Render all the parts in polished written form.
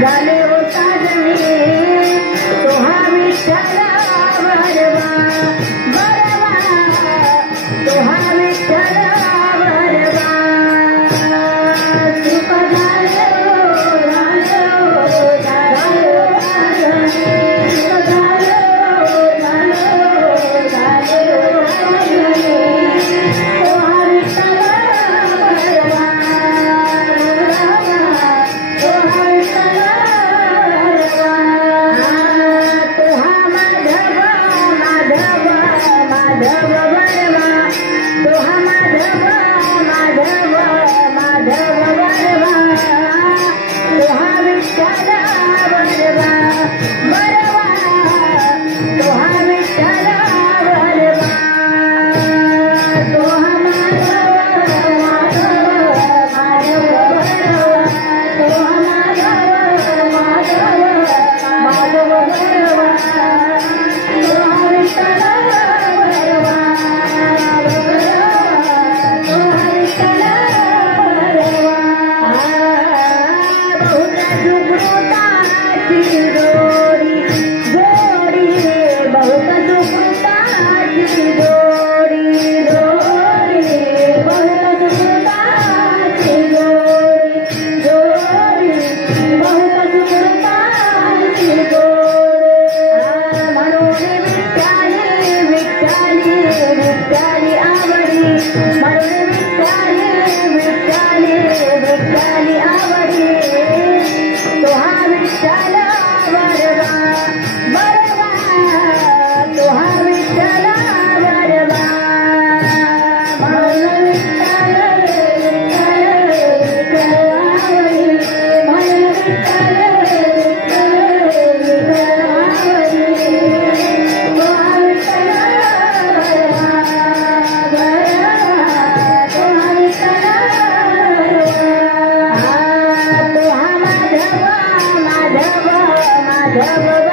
झाले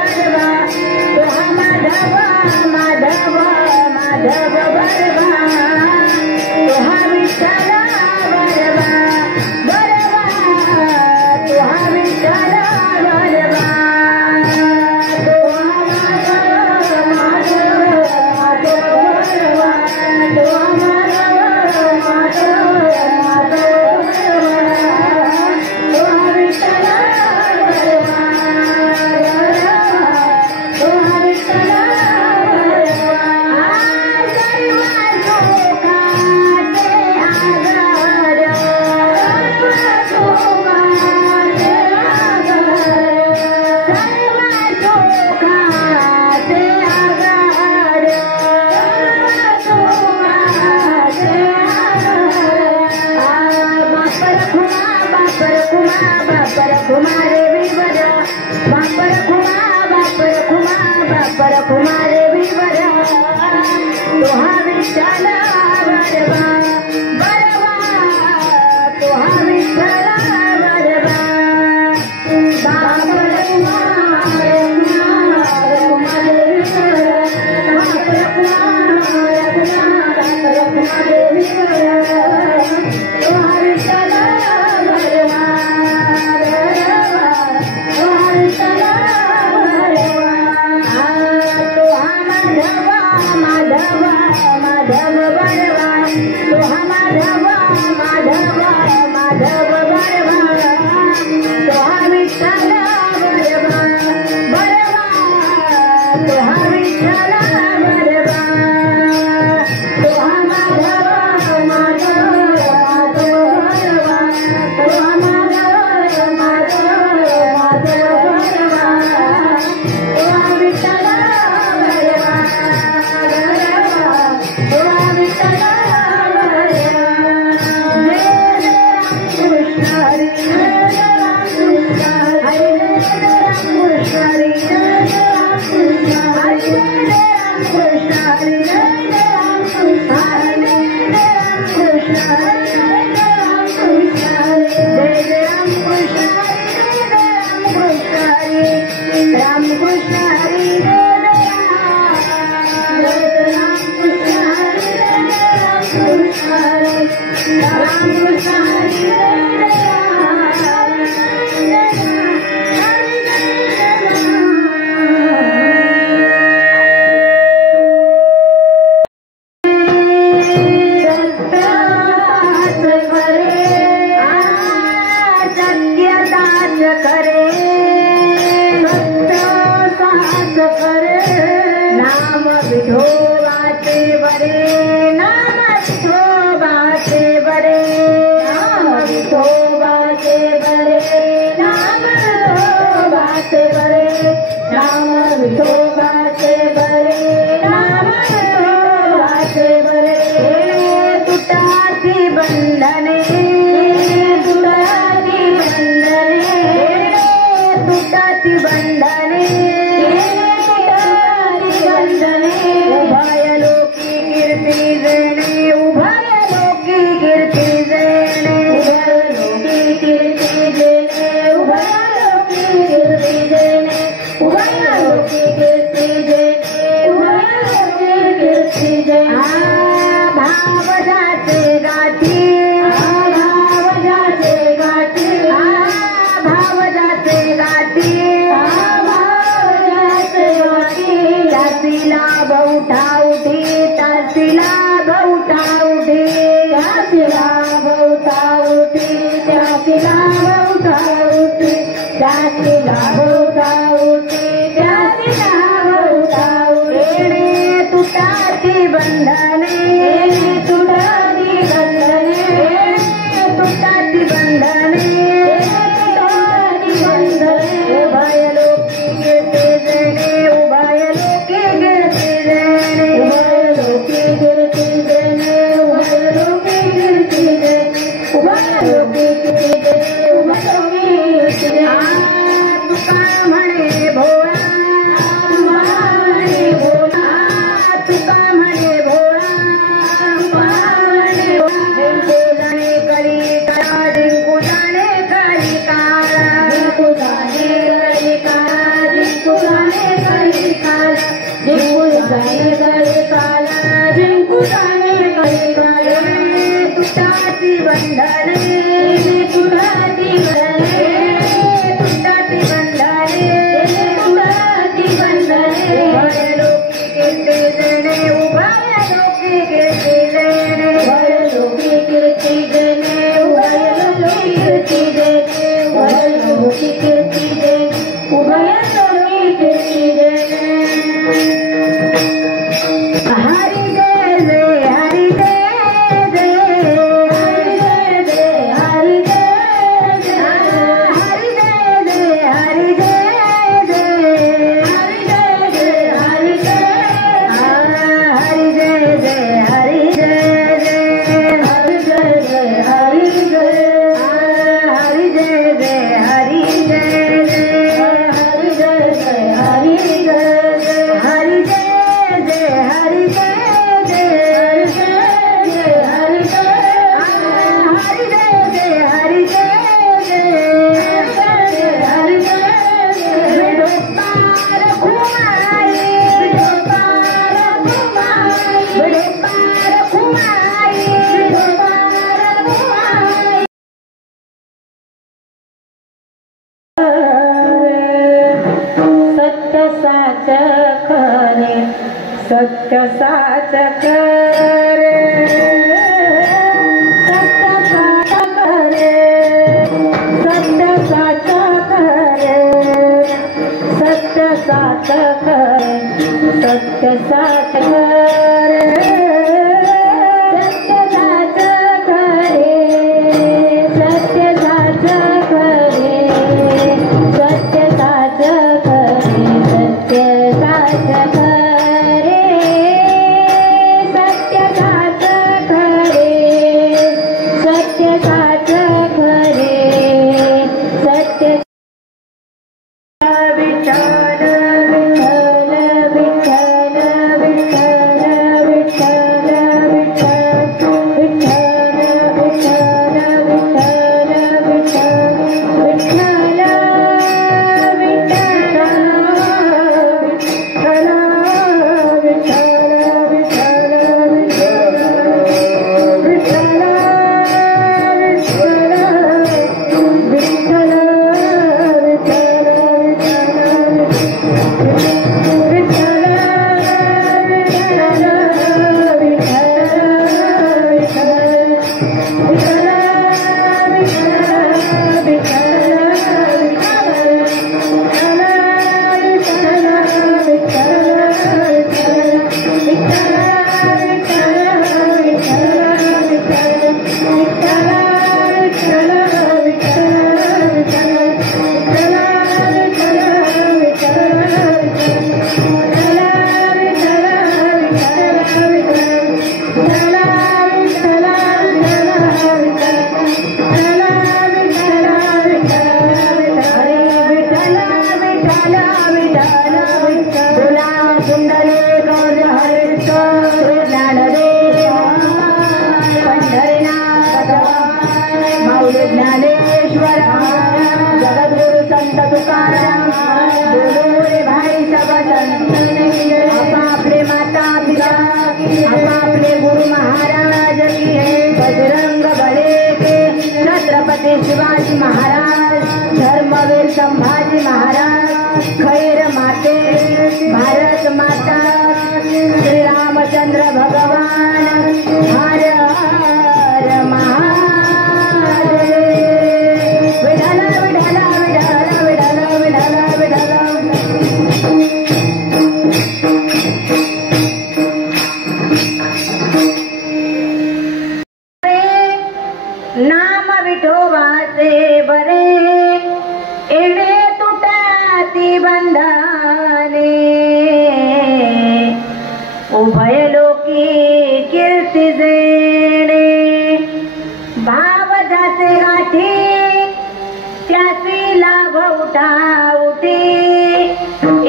बरवा तोहा माधव माधव माधव बरवा तोहा विठ्ठल बरवा बरवा तोहा विठ्ठल बरवा तोहा माधव माधव माधव बरवा तोहा माधव माधव माधव तोहा विठ्ठल बरवा तोहा विठ्ठल बापर कुमारे विवर बापर कुमारे विवर तोहा विठ्ठल बरवा बरवा तोहा विठ्ठल बरवा बापर कुमारे विवर बापर कुमारे विवर तोहा विठ्ठल बरवा माधव माधव बरवा तोहा माधव माधव माधव बरवा तोहा विठ्ठल बरवा बरवा तोहा विठ्ठल बरवा तोहा माधव माधव माधव बरवा तोहा माधव माधव माधव बरवा तोहा विठ्ठल बरवा तोहा विठ्ठल बरवा हरे राम कृष्ण हरे राम कृष्ण हरे राम कृष्ण हरे राम कृष्ण हरे राम कृष्ण हरे राम कृष्ण हरे राम कृष्ण हरे राम कृष्ण हरे राम कृष्ण हरे राम कृष्ण हरे राम कृष्ण हरे सत्यदास करे सत्य करे नाम विठोबाचे बरे नाम विठोबाचे बरे नाम विठोबाचे बरे नाम विठोबाचे बरे नाम विठोबाचे बरे नाम विठोबाचे बरे तुटाची बंधने तुटाची बंधने तुटाची बंधने उभय लोकी कीर्ती देणे उभय लोकी कीर्ती देणे उभय लोकी कीर्ती देणे उभय लोकी कीर्ती देणे उभय लोकी कीर्ती देणे भाव जाते गाठी भाव जाते गाठी भाव जाते गाठी तासीला बहुठा उठी तासीला बहुठा उठी तासीला बहुठा उठी तासीला बहुठा उठी तासीला बहुठा उठी तासीला बहुठा उठी तुटाची बंधने तुटाची बंधने तुटाची बंधने तुटाची बंधने उभय लोकी कीर्ती देणे उभय लोकी कीर्ती देणे जाणे गळे काला जिंकू जाणे गळे काले तुटाती बंधने तुटाती बंधने तुटाती बंधने तुटाती बंधने भय लोकी कीर्ती देणे उभय लोकी कीर्ती देणे भय लोकी कीर्ती देणे उभय लोकी कीर्ती देणे उभय लोकी कीर्ती देणे उभय लोकी कीर्ती देणे हरि जय जय हरि जय जय हरि जय जय हरि जय जय हरि जय जय हरि जय जय हरि जय जय हरि जय हरि जय जय हरि जय जय हरि जय जय हरि जय हरि जय जय हरि जय जय हरि जय जय हरि जय जय हरि जय जय हरि जय जय हरि जय जय हरि जय जय हरि जय जय विडोपार घुमाई विडोपार घुमाई विडोपार घुमाई विडोपार घुमाई सत्य साच खरे सत्य साच खरे सत्य साच खरे सत्य साच खरे सत्य साच खरे सत्य साच खरे सत्य साच खरे सत्य साच खरे सत्य साच खरे सत्य साच खरे सत्य साच खरे सत्य साच खरे सत्य विठ्ठल विठ्ठल विठ्ठल विठ्ठल विठ्ठल विठ्ठल विठ्ठल विठ्ठल विठ्ठल विठ्ठल ज्ञानेश्वर जगद्गुरु संत तुकाराम बोलो रे भाई सब संत आपले माता पिता आपले गुरु महाराज की है बजरंग बले के छत्रपति शिवाजी महाराज धर्मवीर संभाजी महाराज खैर माते भारत माता श्री रामचंद्र भगवान हर हर महादेव विठ्ठल विठ्ठल विठ्ठल विठ्ठल विठ्ठल नाम विठोबाचे बरे एडे तुटाती बंधने उभय लोकी कीर्ती देणे भाव जाचे गाठी त्याची लाभ उठाउटी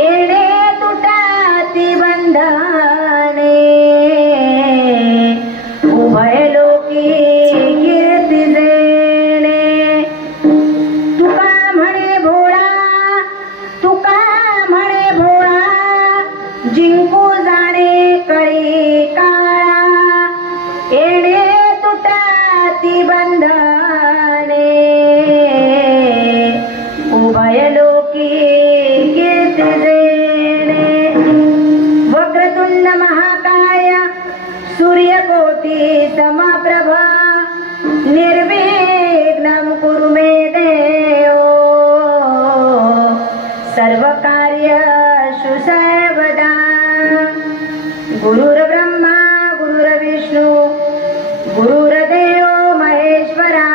एडे तुटाती बंधने उभय लोकी कीर्ती देणे तुका म्हणे भोळा जिंकू जाणे समप्रभ निर्विघ्नं कुरु मे देव सर्वकार्येषु सर्वदा। गुरुर्ब्रह्मा गुरुर्विष्णु गुरुर्देवो महेश्वरा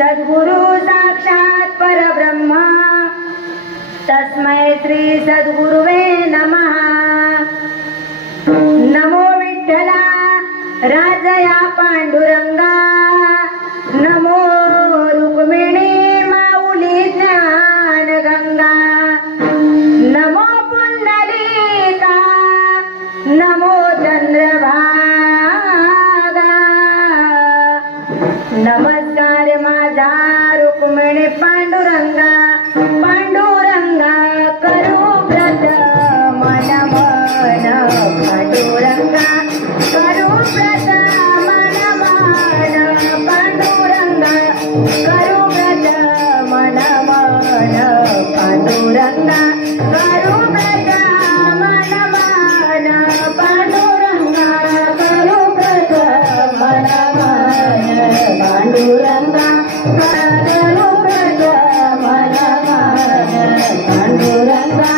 सद्गुरु साक्षात् परब्रह्म तस्मै श्री सद्गुरुवे नमः। नमो विठ्ठला राजया पांडुरंगा नमो रुक्मिणी माऊली ज्ञान गंगा नमो पुंडलिका नमो चंद्रभागा। नमस्कार माझा रुक्मिणी पांडुरंगा पांडुरंगा करू व्रत मन मन पांडुरंगा करू व्रत मन मन पांडुरंगा करू व्रत मन मन पांडुरंगा करू व्रत मन मन पांडुरंगा करू व्रत मन मन पांडुरंगा करू व्रत मन मन पांडुरंगा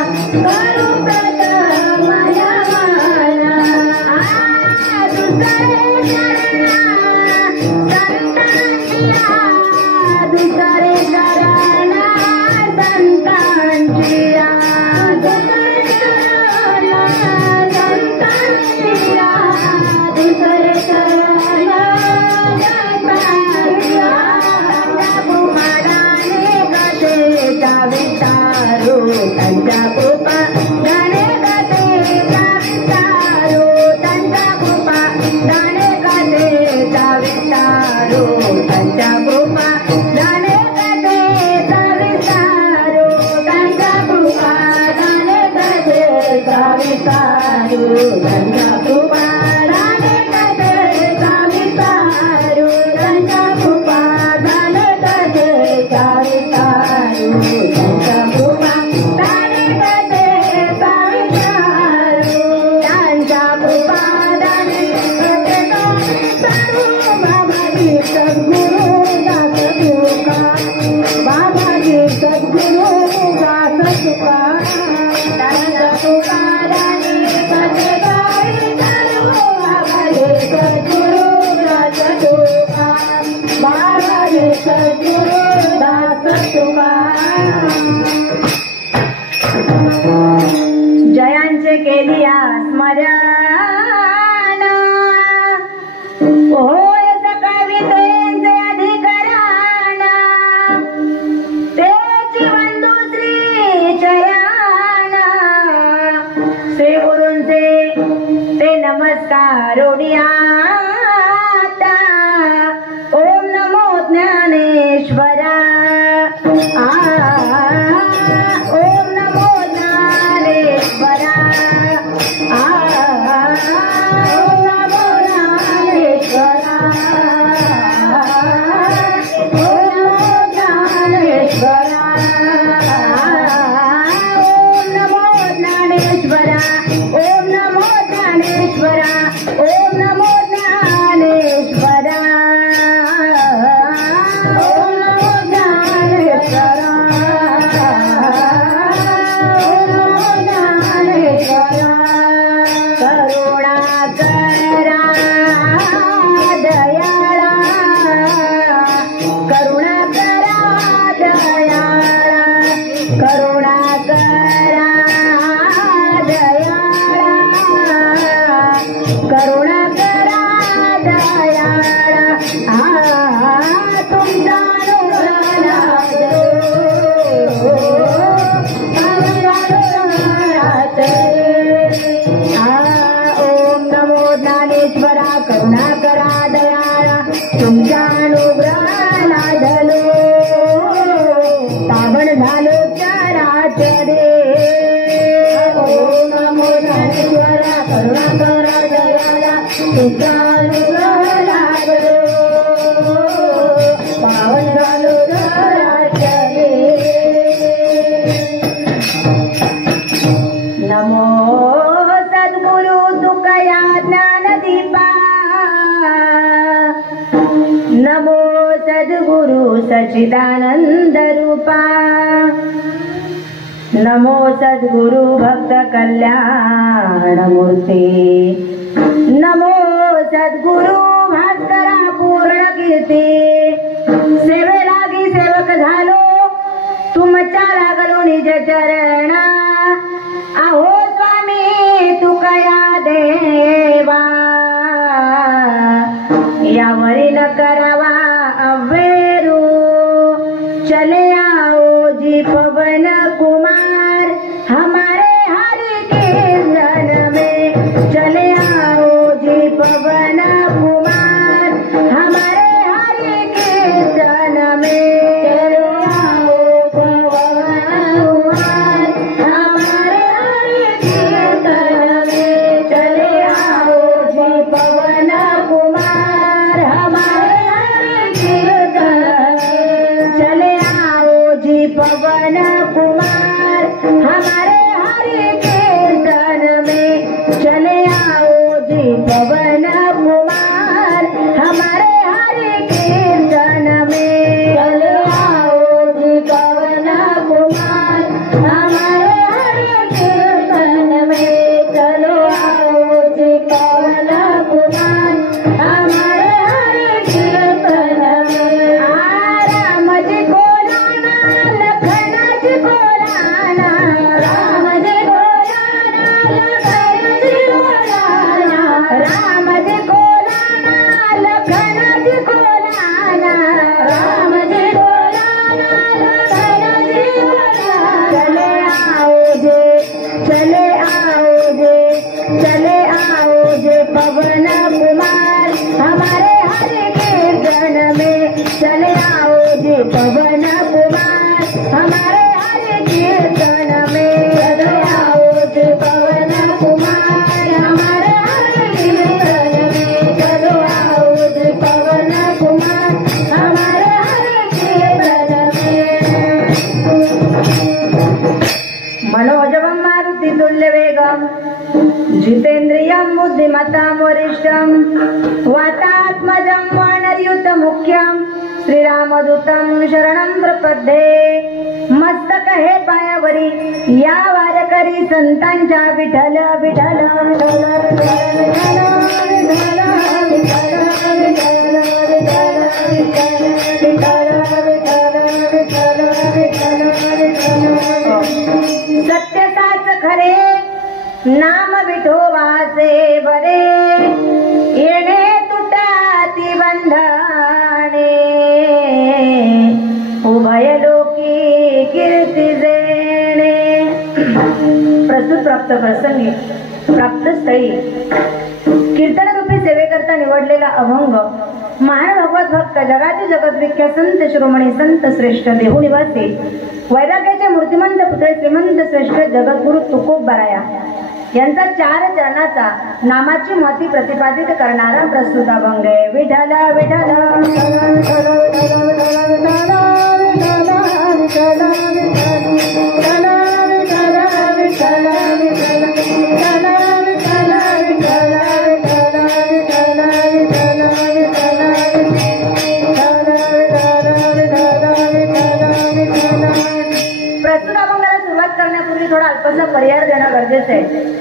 करू व्रत मन मन। दुसरे शरण संतांचिया दुसरे शरण संतांचिया दुसरे शरण संतांचिया कुमाराने कथेचा विचारू त्यांच्या कृपा जाणे कथेचा विचारू त्यांच्या कृपा जाणे कथेचा विचारू त्यांच्या कृपा जाणे कथेचा विचारू त्यांच्या कृपा जाणे कथेचा विचारू त्यांच्या कृपा जाणे कथेचा विचारू त्यांच्या कृपा जाणे कथेचा विचारू त्यांच्या कृपा जाणे कथेचा विचारू त्यांच्या कृपा जाणे कथेचा विचारू। बाबाजी सद्गुरु दास तुका बाबाजी सद्गुरु दास तुका त्यांच्या कृपा जाणे कथेचा विचारू। बाबाजी सद्गुरु दास तुका बाबाजी सद्गुरु दास तुका। जयांचे केलिया स्मरण होय कवितेचे अधिकरण तेची वंदू श्री चरण श्री गुरूंचे ते नमस्कार ओडियाता ओम नमो ज्ञानेश्वरा ओम नमो ज्ञानेश्वरा ओम नमो ज्ञानेश्वरा ओम नमो ज्ञानेश्वरा ओम नमो ज्ञानेश्वरा ओम नमो ज्ञानेश्वरा ओम नमो ज्ञानेश्वरा ओम नमो ज्ञानेश्वरा ओम नमो ज्ञानेश्वरा। करुणा करा दयाळा करुणा करा दयाळा करुणा करा दयाळा करुणा करा दयाळा तुमचा ओम नमो ज्ञानेश्वरा करुणा करा दयाळा तुमच्या अनुग्रह लादलो पावन झालो चराचरे। ओम नमो ज्ञानेश्वरा करुणा करा दयाळा तुमच्या अनुग्रह लादलो पावन झालो चराचरे। नमो सद्गुरु तुकया ज्ञानदीपा सच्चिदानंद रूपा। नमो सद्गुरु भक्त कल्याण मूर्ती। नमो सद्गुरु भास्करा पूर्ण कीर्ती। सेवे लागी सेवक झालो तुमच्या लागलो निज चरण। आहो स्वामी तुकया देवा यावरी न करावा अवेरू। चले आओ जी पवन कुमार हमारे हरि कीर्तन में। चले आओ जी पवन कुमार हमारे हरि कीर्तन में। चलो आओ पवन कुमार हमारे हरि कीर्तन में। चले आओ जी पवन कुमार हमारे हरि कीर्तन में। चले आओ जी पवन कुमार हमारे हरि कीर्तन में। चले आओ जी पवन कुमार हमारे हरि कीर्तन में। चले आओ जी पवन कुमार हमारे हरि कीर्तन में। चलो आओ जी पवन कुमार हमारे हरि कीर्तन में। राम जी को लाना लखन जी को लाना। राम जी को लाना लखन जी को लाना। राम जी को लाना लखन जी को लाना। राम जी को लाना लखन जी को लाना। चले आओ जे चले आओ जे चले आओ जे पवन कुमार हमारे हरि कीर्तन में। चले आओ जे पवन कुमार हमारे हरि कीर्तन में। चले आओ जे पवन कुमार हमारे हरि कीर्तन में। चलो आओ जे पवन कुमार हमारे हरि कीर्तन में। मनोजवं मारुति तुल्य वेगं जितेन्द्रियं बुद्धिमतां वरिष्ठं वातात्मजं वानरयुत मुख्यं श्रीरामदूतं शरणं प्रपद्ये। मस्तक हे पायावरी या वारकरी संतांच्या विठ्ठल विठ्ठल विठ्ठल विठ्ठल विठ्ठल विठ्ठल विठ्ठल विठ्ठल विठ्ठल विठ्ठल विठ्ठल। सत्य साच खरे नाम विठोबाचे बरे। येणे तुटाती बंधने उभय लोकी कीर्ती जेणे। प्रस्तुत प्राप्त प्रसंगी प्राप्त स्थळी कीर्तनरूपी सेवेकरता निवडलेला अभंग महान भगवत भक्त जगाचे जगद्विख्यात संत शिरोमणी संत श्रेष्ठ देहू निवासी वैराग्याचे मूर्तिमंत पुतळे श्रीमंत श्रेष्ठ जगद्गुरु तुकोबराया यांचा 4 चरणाचा नामाची महती प्रतिपादित करणारा प्रस्तुत अभंग आहे। विठ्ठल विठ्ठल प्रस्तुत अभंगाला सुरुवात करण्यापूर्वी थोडा अल्पसा पर्याय देणं गरजेचं आहे।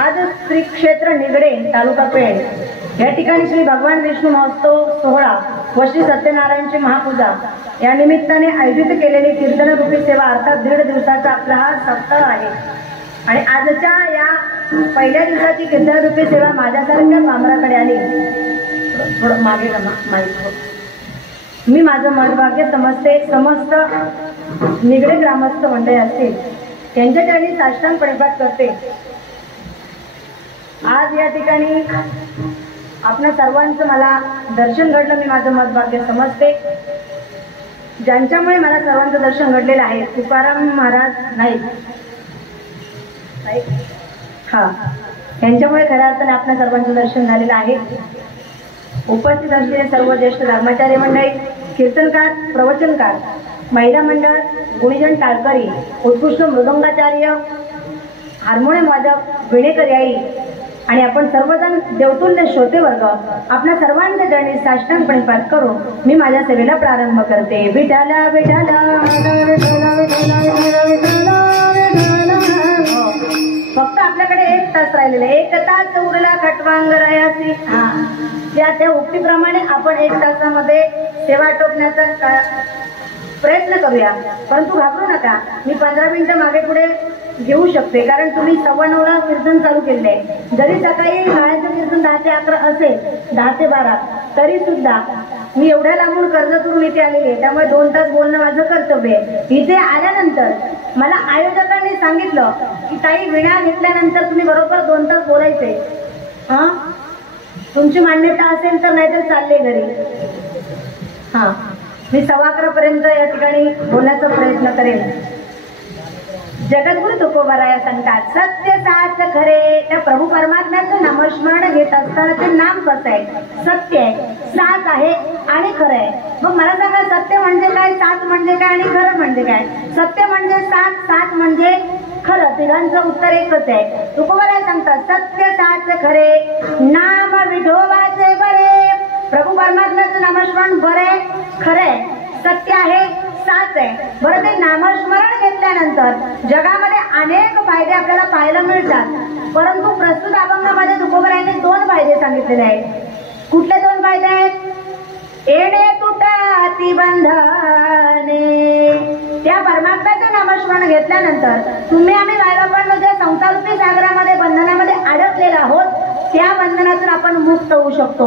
आज श्री क्षेत्र निगडे तालुका पेण या ठिकाणी श्री भगवान विष्णू महोत्सव सोहळा व श्री सत्यनारायणची महापूजा या निमित्ताने आयोजित केलेली कीर्तनरूपी सेवा अर्थात 1.5 दिवसाचा आपला हा सप्ताह आहे। आणि आजच्या या पहिल्या दिवसाची कीर्तनरूपी सेवा माझ्यासारख्या कामराकडे आली। थोडं मागे मी माझं महत्भाग्य समजते। समस्त निगडे ग्रामस्थ मंडळी असतील त्यांच्या चरणी साष्टांग प्रणिपात करते। आज या ठिकाणी आपणा सर्वांचं मला दर्शन घडलं मी माझं महत्भाग्य समजते। ज्यांच्यामुळे मला सर्वांचं दर्शन घडलेलं आहे तुकाराम महाराज नाईक यांच्यामुळे खऱ्या अर्थाने आपल्या सर्वांचं दर्शन झालेलं आहे। उपस्थित असलेले सर्व ज्येष्ठ धर्माचार्य मंडळी कीर्तनकार प्रवचनकार महिला मंडळ गुणीजन टाळकरी उत्कृष्ट मृदंगाचार्य हार्मोनियम वादक विणेकर याई आणि आपण सर्वजण देवतुल्य श्रोते वर्ग आपल्या सर्वांच्या चरणी साष्टांगपणे पाठ करू मी माझ्या सेवेला प्रारंभ करते. विठाला विठाला फक्त आपल्याकडे 1 तास राहिलेला, 1 तास उरला खटवांगरायासी. त्या उक्तीप्रमाणे आपण 1 तासामध्ये सेवा टोपण्याचा प्रयत्न करूया. परंतु घाबरू नका, मी 15 मिनिटं मागे पुढे घेऊ शकते, कारण तुम्ही 9:15ला कीर्तन चालू केले आहे. जरी सकाळी शाळेचं कीर्तन 10 ते 11 असेल, 10 ते 12, तरी सुद्धा मी एवढ्या लांबून कर्जतवरून इथे आलेली आहे, त्यामुळे 2 तास बोलणं माझं कर्तव्य आहे. इथे आल्यानंतर मला आयोजकांनी सांगितलं की ताई विणा घेतल्यानंतर तुम्ही बरोबर 2 तास बोलायचे. तुमची मान्यता असेल तर, नाहीतर चालले घरी. मी 11:15 पर्यंत या ठिकाणी बोलण्याचा प्रयत्न करेन. जगद्गुरु तुकोबाराया सांगतात सत्य साच खरे. त्या प्रभू परमात्म्याचं नामस्मरण घेत असताना ते नाम कसं आहे? सत्य आहे, साच आहे आणि खरं आहे. मग मला सांगा, सत्य म्हणजे काय, साच म्हणजे काय आणि खरं म्हणजे काय? सत्य म्हणजे साच, साच म्हणजे खरं. तिघांचं उत्तर एकच आहे. तुकोबाराया सांगतात सत्य साच खरे, नाम विठोबाचे बरे. प्रभू परमात्म्याचं नामस्मरण बरे, खरे, सत्य आहे, साच आहे. बरं, ते नामस्मरण घेतल्यानंतर जगामध्ये अनेक फायदे आपल्याला पाहायला मिळतात, परंतु प्रस्तुत अभंगामध्ये तुकोबारायांनी 2 फायदे सांगितलेले आहेत. कुठले 2 फायदे आहेत? येणे तुटाती बंधने. त्या परमात्म्याचं नामस्मरण घेतल्यानंतर तुम्ही आम्ही बायबापांना ज्या संसारूपी सागरामध्ये बंधनामध्ये अडकलेला आहोत, त्या बंधनातून आपण मुक्त होऊ शकतो.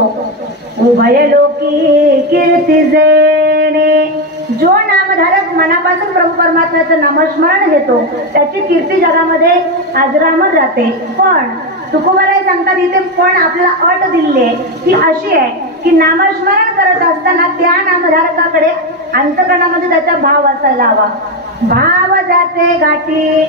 उभय लोकी कीर्ती जेणे. जो नामधारक मनापासून प्रभू परमात्म्याचं नामस्मरण घेतो त्याची कीर्ती जगामध्ये अजरामर राहते. पण तुकोबाराय सांगतात इथे पण आपल्याला अट दिली आहे ती अशी आहे की नामस्मरण करत असताना त्या नामधारकाकडे अंतकरणामध्ये त्याचा भाव असायला हवा. भाव जाते गाठी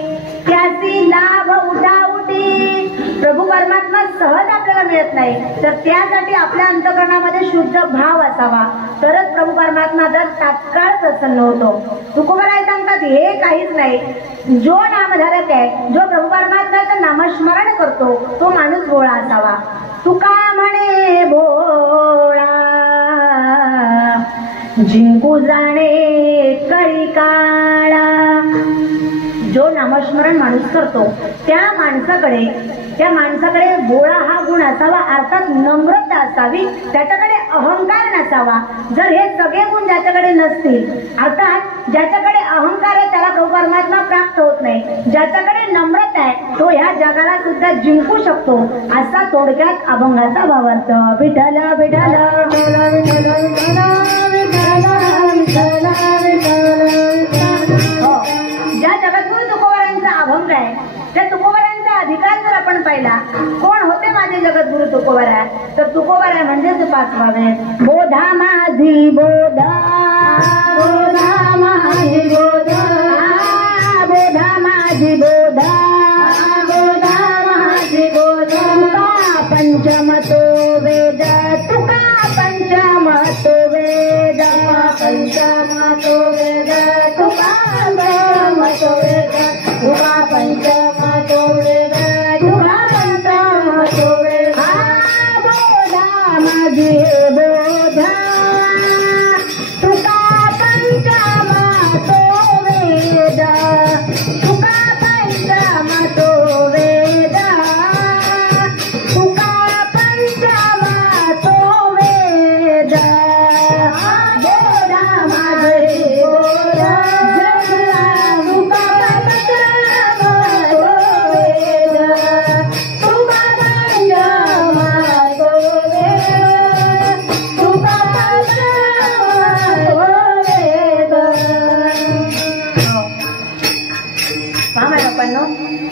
त्याची लाभ उठाउठी. प्रभू परमात्मा सहज आपल्याला मिळत नाही, तर त्यासाठी आपल्या अंतकरणामध्ये शुद्ध भाव असावा, तरच प्रभू परमात्मा जर तात्काळ प्रसन्न होतो. तुकोबाराय सांगतात हे काहीच नाही. जो नामधारक आहे, जो प्रभू परमात्म्याचं नामस्मरण करतो, तो माणूस भोळा असावा. तुका म्हणे भोळा जिंकू जाणे कळी काळा. जो नामस्मरण माणूस करतो त्या माणसाकडे भोळा हा गुण असावा, अर्थात नम्रता असावी, त्याच्याकडे अहंकार नसावा. जर हे सगळे गुण ज्याच्याकडे नसतील, अर्थात ज्याच्याकडे अहंकार आहे त्याला प्रभू परमात्मा प्राप्त होत नाही. ज्याच्याकडे नम्रता आहे तो ह्या जगाला सुद्धा जिंकू शकतो, असा थोडक्यात अभंगाचा भावार्थ. विठ्ठल विठ्ठल ज्या जगद्गुरु तुकोबारायांचा अभंग आहे, त्या तुकोबारायांचा अधिकार जर आपण पाहिला, कोण होते माझे जगद्गुरु तुकोबारा? तर तुकोबारा म्हणजेच 5वा वेद. बोधा माझी बोधा, बोधा माझी बोधा, बोधा माझी बोधा, बोधा माझी बोधा. तुका पंचम तो वेद, तुका पंचम तो वेद, पंचम तो वेद, तुका पंचम तो वेद, तुका पंचम तो वेद, तुका पंचम तो वेद. बोधा माझी बोधा, तुका पंचम तो वेद, तुका पंचम तो वेद, तुका पंचम तो वेद. बोधा माझी बोधा,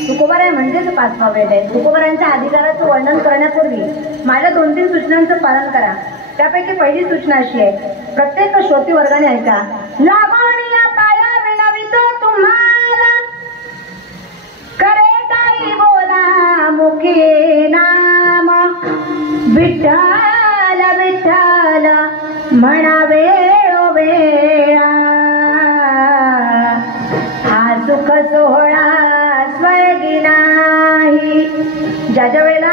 तुकोबाराय म्हणजेच 5वा वेद आहे. तुकोबारायांच्या अधिकाराचं वर्णन करण्यापूर्वी माझ्या 2-3 सूचनांचं पालन करा. त्यापैकी पहिली सूचना अशी आहे, प्रत्येक श्रोती वर्गाने ऐका. लावणीया पाया विनवितो तुम्हाला, करे काही बोला मुखी नाम, विठ्ठल विठ्ठल म्हणा वेळोवेळा. हा सुख सोहळा स्वर्गी नाही. ज्या वेळेला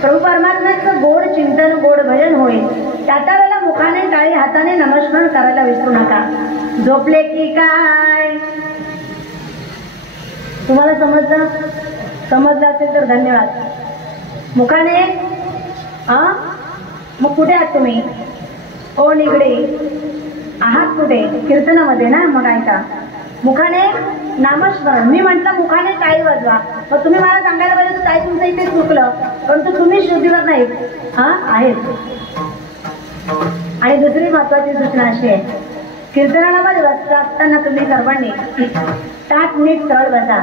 प्रभू परमात्म्याचं गोड चिंतन गोड भजन होईल. त्या वेळेला मुखाने टाळी हाताने नमस्कार करायला विसरू नका. झोपले की काय? तुम्हाला समजलं असेल तर धन्यवाद. मुखाने मग कुठे आहात तुम्ही? ओ निगडे आहात कुठे? कीर्तनामध्ये ना. मग ऐका, मुखाने नामस्मरण. मी म्हटलं मुखाने टाळी वाजवा, मग तुम्ही मला सांगायला पाहिजे काय तुमचं इथे चुकलं, परंतु तुम्ही शुद्धीवर नाही आहेत. आणि दुसरी महत्वाची सूचना अशी आहे, कीर्तनाला बसत असताना तुम्ही सर्वांनी ताट नीट सरळ बसा.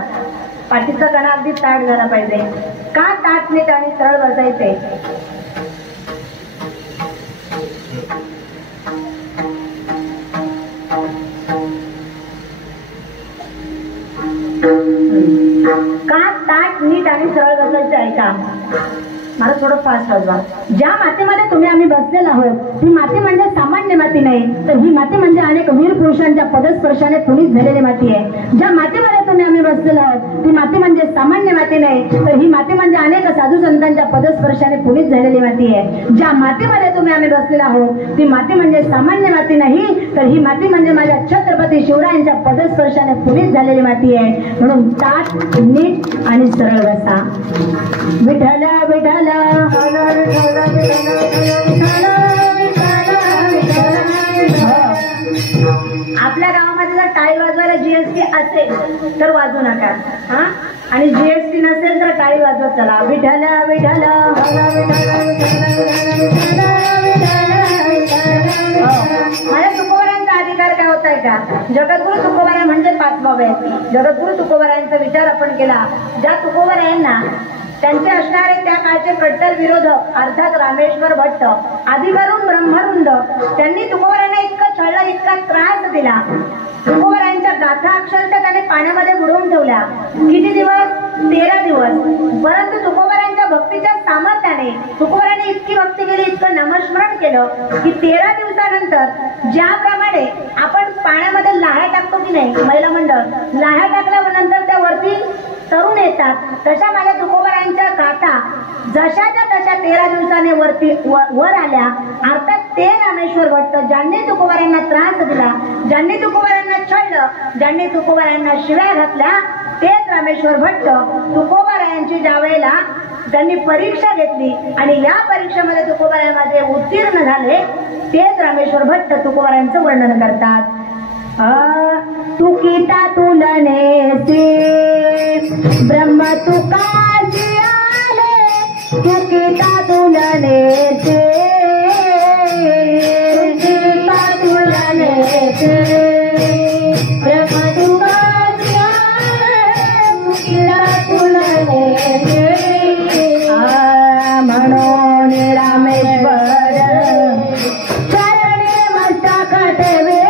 पाठीचा कणा अगदी ताट झाला पाहिजे. का ताट नीट आणि सरळ बसायचे? का ताट नीट आणि सरळ बसायचं आहे का? मला थोडं फास्ट वाजवा. ज्या मातीमध्ये तुम्ही आम्ही बसलेलो आहोत ती माती म्हणजे सामान्य माती नाही, तर ही माती म्हणजे अनेक वीर पुरुषांच्या पदस्पर्शाने पुनीत झालेली माती आहे. ज्या मातीमध्ये तुम्ही आम्ही बसलेलो आहोत ती माती म्हणजे सामान्य माती नाही, तर ही माती म्हणजे अनेक साधू संतांच्या पदस्पर्शाने पुनीत झालेली माती आहे. ज्या मातीमध्ये तुम्ही आम्ही बसलेलो आहोत ती माती म्हणजे सामान्य माती नाही, तर ही माती म्हणजे माझ्या छत्रपती शिवरायांच्या पदस्पर्शाने पुनीत झालेली माती आहे. म्हणून ताट नीट आणि सरळ बसा. विठ्ठल विठ्ठल आपल्या गावामध्ये जर टाळी वाजवायला जीएसटी असेल तर वाजवू नका आणि जीएसटी नसेल तर टाळी वाजवत चला. विठ्ठल विठ्ठल. माझ्या तुकोबारायांचा अधिकार काय होत आहे का? जगद्गुरु तुकोबाराय म्हणजे 5 बाबा आहेत. जगद्गुरु तुकोबारायांचा विचार आपण केला. ज्या तुकोबारायांना त्यांचे असणारे त्या काळचे कट्टर विरोधक अर्थात रामेश्वर भट्ट आदिवरून ब्रह्मरुंद त्यांनी तुकोबारायांना इतकं छळलं, इतका त्रास दिला. तुकोबारायांच्या गाथा अक्षरशः त्याने पाण्यामध्ये बुडवून ठेवल्या. किती दिवस? 13 दिवस. परंतु तुकोबारायांच्या भक्तीच्या सामर्थ्याने तुकोबारायांनी इतकी भक्ती केली, इतकं नामस्मरण केलं की 13 दिवसानंतर ज्याप्रमाणे आपण पाण्यामध्ये लाह्या टाकतो की नाही, महिला मंडळ लाह्या टाकल्यानंतर त्या वरती तरुण येतात, तशा माझ्या तुकोबारायांच्या गाथा जशाच्या तशा 13 दिवसाने वरती वर आल्या. अर्थात ते रामेश्वर भट्ट ज्यांनी तुकोबारायांना त्रास दिला, ज्यांनी तुकोबारायांना छळलं, ज्यांनी तुकोबारायांना शिव्या घातल्या, तेच रामेश्वर भट्ट तुकोबारायांची ज्या वेळेला त्यांनी परीक्षा घेतली आणि या परीक्षेमध्ये तुकोबारायांमध्ये उत्तीर्ण झाले, तेच रामेश्वर भट्ट तुकोबारायांचं वर्णन करतात. तुकिता तुलनेचे ब्रह्म तुकाची आले, तुकिता तुलनेचे तुकिता तुलनेचे ब्रह्म तुकाची आले, तुकिता तुलनेचे म्हणून रामेश्वर चरणे मस्तक ठेवे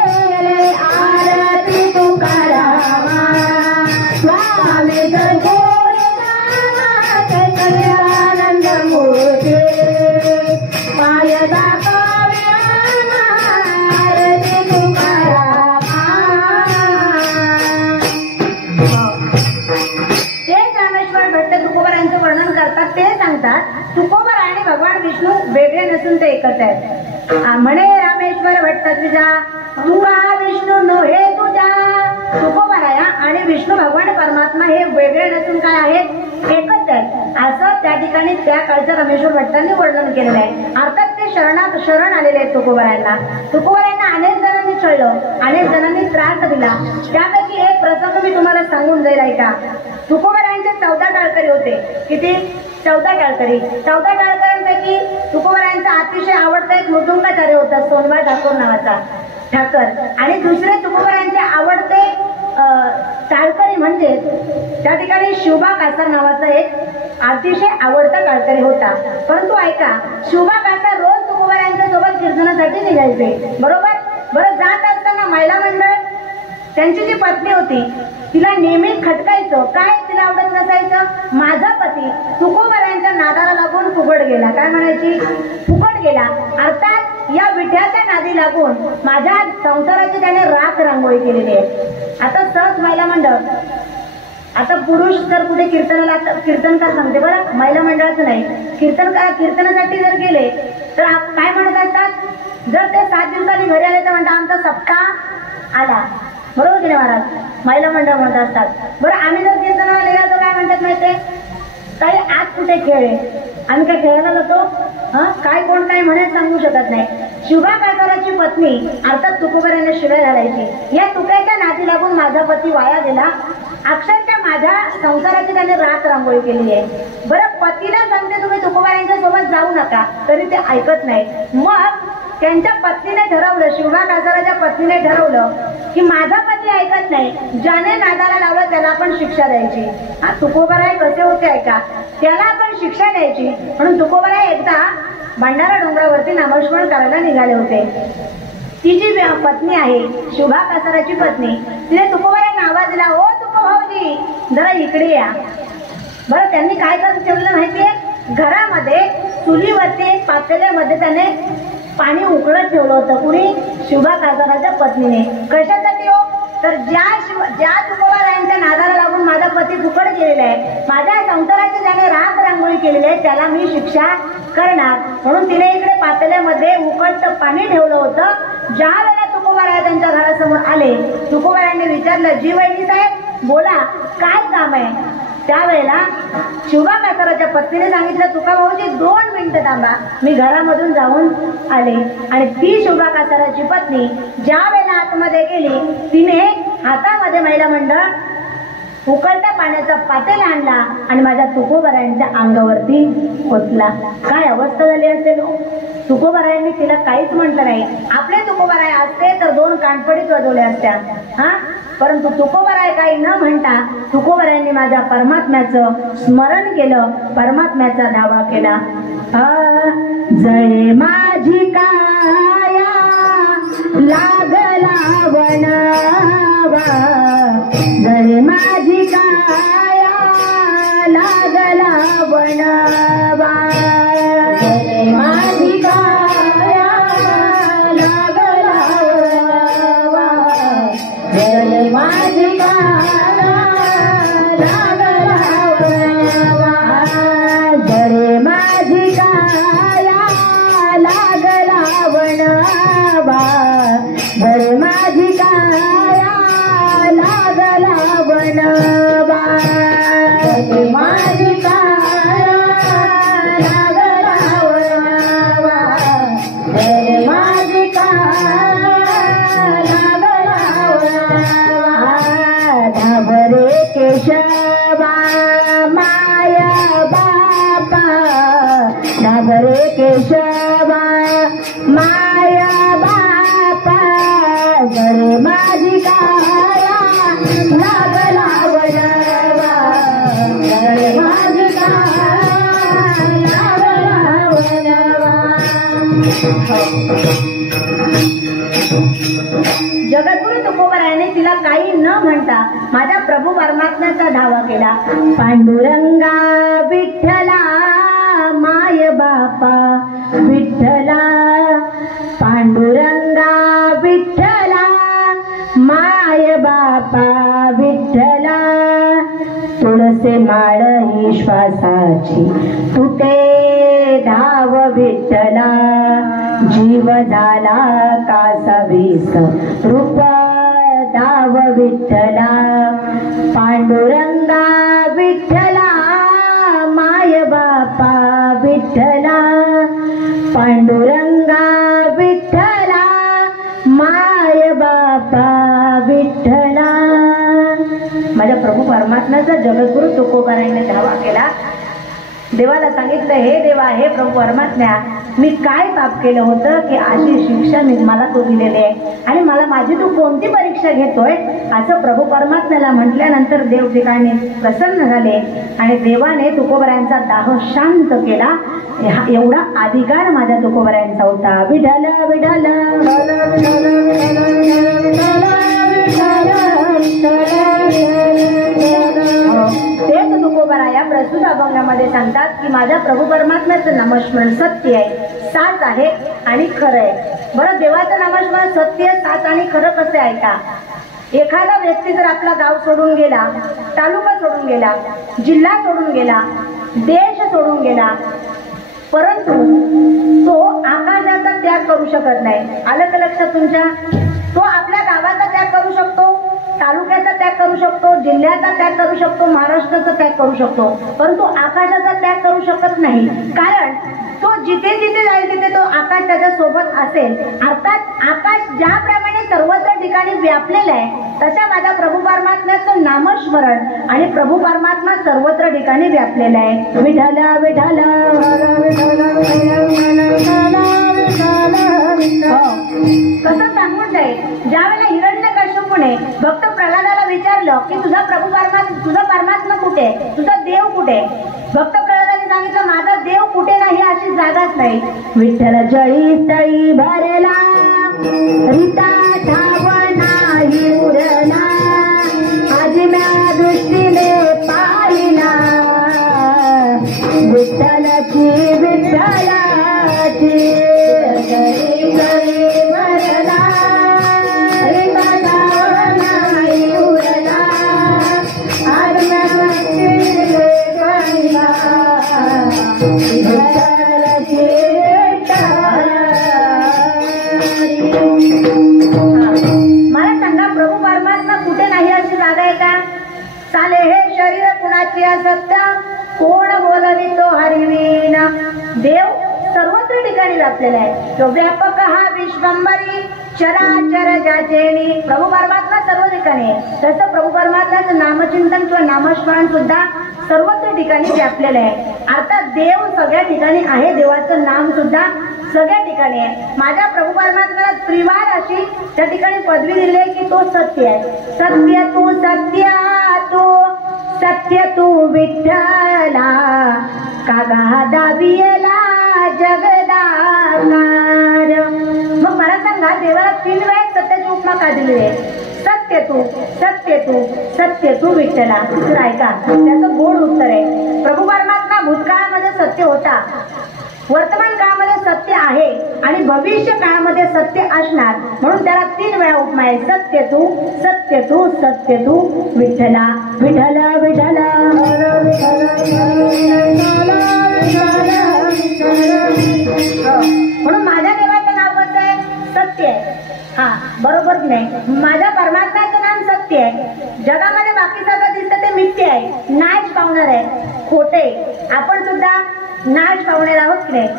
तुकोबार आणि भगवान विष्णू वेगळे नसून ते एकच आहेत. म्हणे रामेश्वर भट्ट तुझा तुका विष्णू नोहे तुझा. तुकोबाराया आणि विष्णू भगवान परमात्मा हे वेगळे नसून काय आहेत? एकच आहेत. असं त्या ठिकाणी त्या काळच्या रामेश्वर भट्टांनी वर्णन केलेलं आहे. अर्थात ते शरण आलेले आहेत तुकोबारायांना. तुकोबारायांना अनेक जणांनी छळलं, अनेक जणांनी त्रास दिला. त्यापैकी एक प्रसंग मी तुम्हाला सांगून जाईल ऐका. तुकोबारायांचे 14 टाळकरी होते. किती? 14 टाळकरी. 14 टाळकऱ्यांपैकी तुकोबारायांचा अतिशय आवडता एक मृदुंगाचार्य होता, सोनबा ठाकूर नावाचा ठाकर. आणि दुसरे तुकोबारायांचे आवडते टाळकरी म्हणजे त्या ठिकाणी शिवबा कासार नावाचा एक अतिशय आवडता टाळकरी होता. परंतु ऐका, शिवबा कासार रोज तुकोबारायांच्या सोबत कीर्तनासाठी निघायचे. बरोबर. बरं, जात असताना महिला मंडळ त्यांची जी पत्नी होती तिला नेहमी खटकायचं. काय तिला आवडत नसायचं? माझा पती तुकोबारायांच्या नादाला लागून फुकट गेला. काय म्हणायची? फुकट गेला. अर्थात या विठ्याच्या नादी लागून माझ्या संसाराची त्याने राख रांगोळी केलेली आहे. आता सहज महिला मंडळ आता पुरुष जर कुठे कीर्तनाला, कीर्तनकार सांगते बरं, महिला मंडळाचं नाही, कीर्तनासाठी जर गेले तर काय म्हणत असतात, जर ते 7 दिवसांनी घरी आले तर म्हणतात आमचा सप्ताह आला, बरोबर की नाही महाराज? महिला मंडळ म्हणत असतात. बरं आम्ही जर कीर्तनाला गेला तर काय म्हणतात माहितीये, काही आज कुठे खेळ आहे, आम्ही काय खेळायला जातो? काय कोण काय म्हणत सांगू शकत नाही. शुभा कासाराची पत्नी अर्थात तुकोबरांना शिवाय घालायची. या तुक्याच्या नादी लागून माझा पती वाया गेला, अक्षरशः माझ्या संसाराची त्याने रात रांगोळी केली आहे. बरं पतीला सांगते तुम्ही तुकोबरांच्या सोबत जाऊ नका, तरी ते ऐकत नाही. मग त्यांच्या पत्नीने ठरवलं, शिवबा कासाराच्या पत्नीने ठरवलं की माझा पती ऐकत नाही, ज्याने नादाला लावलं त्याला पण शिक्षा द्यायची. तुकोबराय कसे होते ऐका, त्याला पण शिक्षा द्यायची. म्हणून तुकोबराय एकदा भंडारा डोंगरावरती नामस्मरण करायला निघाले होते. ती जी पत्नी आहे शुभा कासाराची पत्नी, तिने तुकोबरायांना आवाज दिला, ओ तुकोभाऊजी जरा इकडे या. बरं त्यांनी काय करून ठेवलं माहितीये, घरामध्ये चुलीवरती पातेल्यामध्ये त्याने पाणी उकळत ठेवलं होतं. कुणी? शुभा कासाराच्या पत्नीने. कशासाठी हो? तर ज्या तुकोबरायांच्या नादाला लागून माझा पती फुकट गेलेला आहे, माझ्या संसाराची ज्याने राख रांगोळी केलेली आहे त्याला मी शिक्षा करणार. म्हणून तिने इकडे पातेल्यामध्ये उकळतं पाणी ठेवलं होतं. ज्या वेळेला तुकोबराय त्यांच्या घरासमोर आले, तुकोबरायांनी विचारलं, जी वहिनी साहेब बोला काय काम आहे? त्यावेळेला शुभा कासाराच्या पत्नीने सांगितलं, तुका भाऊजी 2 मिनिटं थांबा, मी घरामधून जाऊन आले. आणि ती शुभा कासाराची पत्नी ज्या वेळेला आतमध्ये गेली, तिने हातामध्ये महिला मंडळ उकळत्या पाण्याचा पातेला आणला आणि माझ्या तुकोबरायांच्या अंगावरती ओतला. काय अवस्था झाली असेल? तुकोबरायांनी तिला काहीच म्हटलं नाही. आपले तुकोबराय असते तर 2 कानफडीत वाजवल्या असत्या, परंतु तुकोबराय काही न म्हणता तुकोबरायांनी माझ्या परमात्म्याचं स्मरण केलं, परमात्म्याचा धावा केला. जळे माझी काया लागला वणावा, जळे माझी काया लागला वणावा, जळे माझी काया लागला वणावा, जळे माझी काया लागला वणावा, जळे माझी काया लागला वणावा, जळे माझी काया लागला वणावा, जळे माझी काया लागला वणावा, जळे माझी काया लागला वणावा. धाबरे केशवा माया बापा, धाबरे केशवा माया बापा, जळे माझी काया लागला वणावा, जळे माझी काया लागला वणावा. जगद्गुरु तुकोबरायाने तिला काही न म्हणता माझ्या प्रभू परमात्म्याचा धावा केला. पांडुरंगा विठ्ठला माय बापा विठ्ठला, पांडुरंगा विठ्ठला माय बापा विठ्ठला, तुळसे माळ ही श्वासाची तुटे धाव विठ्ठला, जीव झाला कासा 20 रूप धाव विठ्ठला, पांडुरंगा विठ्ठला माय बापा विठ्ठला, पांडुरंगा विठ्ठला माय बापा विठ्ठला. माझ्या प्रभू परमात्म्याचा जगद्गुरु तुकोबरायांनी धावा केला. देवाला सांगितलं, हे देवा, हे प्रभू परमात्म्या, मी काय पाप केलं होतं की अशी शिक्षा मला तू दिलेली आहे आणि मला माझी तू कोणती परीक्षा घेतोय? असं प्रभू परमात्म्याला म्हटल्यानंतर देव ठिकाणी प्रसन्न झाले आणि देवाने तुकोबरायांचा दाह शांत केला. एवढा अधिकार माझ्या तुकोबरायांचा होता. विठ्ठल विठ्ठल तेच तुकोबराया प्रस्तुत अभंगामध्ये सांगतात की माझ्या प्रभू परमात्म्याचं नामस्मरण सत्य आहे, साच आहे आणि खरं आहे. बरं, देवाचं नामस्मरण सत्य, साच आणि खरं कसं आहे का? एखादा व्यक्ती जर आपला गाव सोडून गेला, तालुका सोडून गेला, जिल्हा सोडून गेला, देश सोडून गेला, परंतु तो आकाशाचा त्याग करू शकत नाही. आलं का लक्षात तुमच्या? तो आपल्या गावाचा त्याग करू शकतो, तालुक्याचा त्याग करू शकतो, जिल्ह्याचा त्याग करू शकतो, महाराष्ट्राचा त्याग करू शकतो, परंतु आकाशाचा त्याग करू शकत नाही. कारण तो जिथे जिथे जाईल तिथे तो आकाश त्याच्या सोबत असेल. अर्थात आकाश ज्याप्रमाणे सर्वत्र ठिकाणी व्यापलेलं आहे, तशा माझ्या प्रभू परमात्म्याचं नामस्मरण आणि प्रभू परमात्मा सर्वत्र ठिकाणी व्यापलेला आहे. विठला विठला कसं सांगून जाईल. ज्यावेळेला हिरण्यकश्यपूने भक्त प्रल्हादाला विचारलं की तुझा परमात्मा कुठे, तुझा देव कुठे, भक्त प्रल्हादाने सांगितलं माझा देव कुठे नाही, अशी जागाच नाही. विठ्ठल जळी तळी भरला, रीता ठाव नाही उरला, आजम्या दृष्टीने पाहिला, विठ्ठलाची विठ्ठलाची जळी तळी भरला, रीता ठाव नाही उरला, आजम्या दृष्टीने पाहिला, विठ्ठलाची मला सांगा, प्रभू परमात्मा कुठे नाही अशी जागा आहे का? चाले हे शरीर कुणाची असत्य, कोण बोलवितो हरिवीन. देव सर्वत्र ठिकाणी व्यापलेला आहे. तो व्यापक हा विश्वंभरी चराचर जाचेणी. प्रभू परमात्मा सर्व ठिकाणी आहे. तसं प्रभू परमात्म्याचं नामचिंतन किंवा नामस्मरण सुद्धा सर्वत्र ठिकाणी व्यापलेलं आहे. अर्थात देव सगळ्या ठिकाणी आहे, देवाचं नाम सुद्धा सगळ्या ठिकाणी आहे. माझ्या प्रभू परमात्म्याला त्रिवार अशी त्या ठिकाणी पदवी दिली आहे की तो सत्य आहे. सत्य तू सत्य तू विठ्ठला, कागा दाबियला जगदाकार. मग मला सांगा, देवाला 3 वेळा सत्याची उपमा का दिली आहे? सत्य तू विठ्ठला. तर ऐका, त्याचं गोड उत्तर आहे. प्रभू परमात्मा भूतकाळामध्ये सत्य होता, वर्तमान काळामध्ये सत्य आहे आणि भविष्य काळामध्ये सत्य असणार, म्हणून त्याला 3 वेळा उपमा आहे. सत्य तू विठ्ठला. विठ्ठला विठ्ठला म्हणून माझ्या देवाचं नाव कसं आहे? सत्य आहे. हा, बरोबर की नाही? माझ्या परमात्म्याचं नाम सत्य आहे. जगामध्ये बाकी सगळं दिसतं ते मिथ्य आहे, नाश पावणार आहे, खोटे. आपण सुद्धा नाश पावणार आहोत की नाही?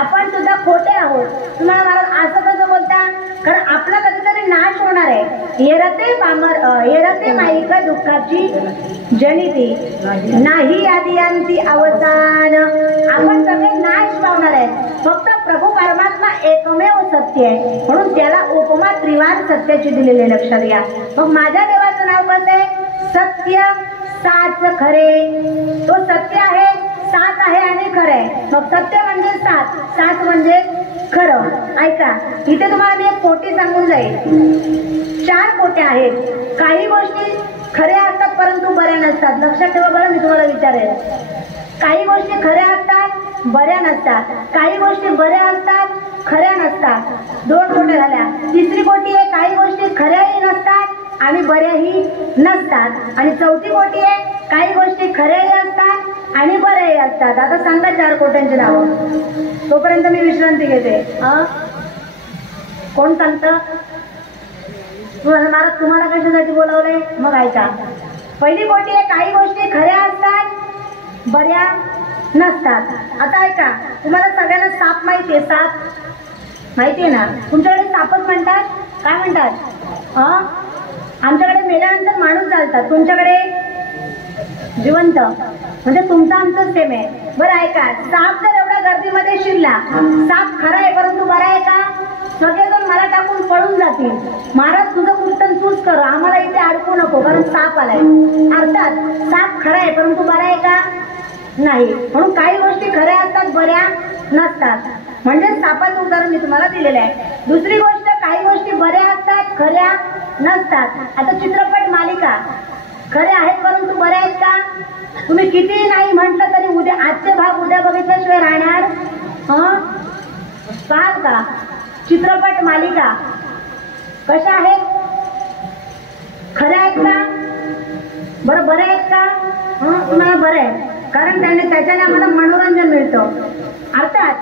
आपण सुद्धा खोटे आहोत. तुम्हाला महाराज असं कसं बोलता? कारण आपला कधीतरी नाश होणार आहे. येरते माईक दुःखाची जनिती, नाही आदी अंती अवसान. आपण सगळे नाश पावणार आहेत. फक्त प्रभू परमात्मा एकमेव सत्य आहे, म्हणून त्याला उपमा त्रिवार सत्याची दिलेली. लक्षात घ्या. मग माझ्या देवाचं नाव कसं आहे? सत्य साच खरे. तो सत्य आहे, साच आहे आणि खरं आहे. मग सत्य म्हणजे साच, साच म्हणजे खरं. ऐका, इथे तुम्हाला मी एक कोटी सांगून जाईल. 4 कोट्या आहेत. काही गोष्टी खऱ्या असतात परंतु बऱ्या नसतात. लक्षात ठेवा बरं, मी तुम्हाला विचारेल. काही गोष्टी खऱ्या असतात, बऱ्या नसतात. काही गोष्टी बऱ्या असतात, खऱ्या नसतात. 2 कोट्या झाल्या. 3री कोटी आहे, काही गोष्टी खऱ्याही नसतात आणि बऱ्याही नसतात. आणि 4थी कोटी आहे, काही गोष्टी खऱ्याही असतात आणि बऱ्याही असतात. आता सांगा 4 कोट्यांची नावं. तोपर्यंत मी विश्रांती घेते. कोण सांगतं? महाराज तुम्हाला कशासाठी बोलावले? मग ऐका. पहिली कोटी आहे, काही गोष्टी खऱ्या असतात, बऱ्या नसतात. आता ऐका, तुम्हाला सगळ्यांना साप माहितीये? साप माहितीये ना? तुमच्याकडे सापच म्हणतात? काय म्हणतात? आमच्याकडे मेल्यानंतर माणूस चालतात, तुमच्याकडे जिवंत. म्हणजे तुमचं आमचं सेम आहे. बरं ऐका, साप जर एवढ्या गर्दीमध्ये शिरला, साप खरा आहे परंतु बरा आहे का? सगळेजण मला टाकून पळून जातील. महाराज तुझं कीर्तन तूच कर, आम्हाला इथे अडकू नको कारण साप आलाय. अर्थात साप खरा आहे परंतु बरा आहे का? नाही. म्हणून काही गोष्टी खऱ्या असतात, बऱ्या नसतात. म्हणजे सापाचं उदाहरण मी तुम्हाला दिलेलं आहे. दुसरी गोष्ट, काही गोष्टी बऱ्या असतात, खऱ्या नसतात. आता चित्रपट मालिका खऱ्या आहेत परंतु बऱ्या आहेत का? तुम्ही किती नाही म्हटलं तरी उद्या आजचे भाग उद्या बघितल्याशिवाय राहणार पाहाल का? चित्रपट मालिका कशा आहेत? खरे आहेत का? बरं बरे आहेत का? तुम्हाला बरं आहे, कारण त्याच्याने आम्हाला मनोरंजन मिळतं. अर्थात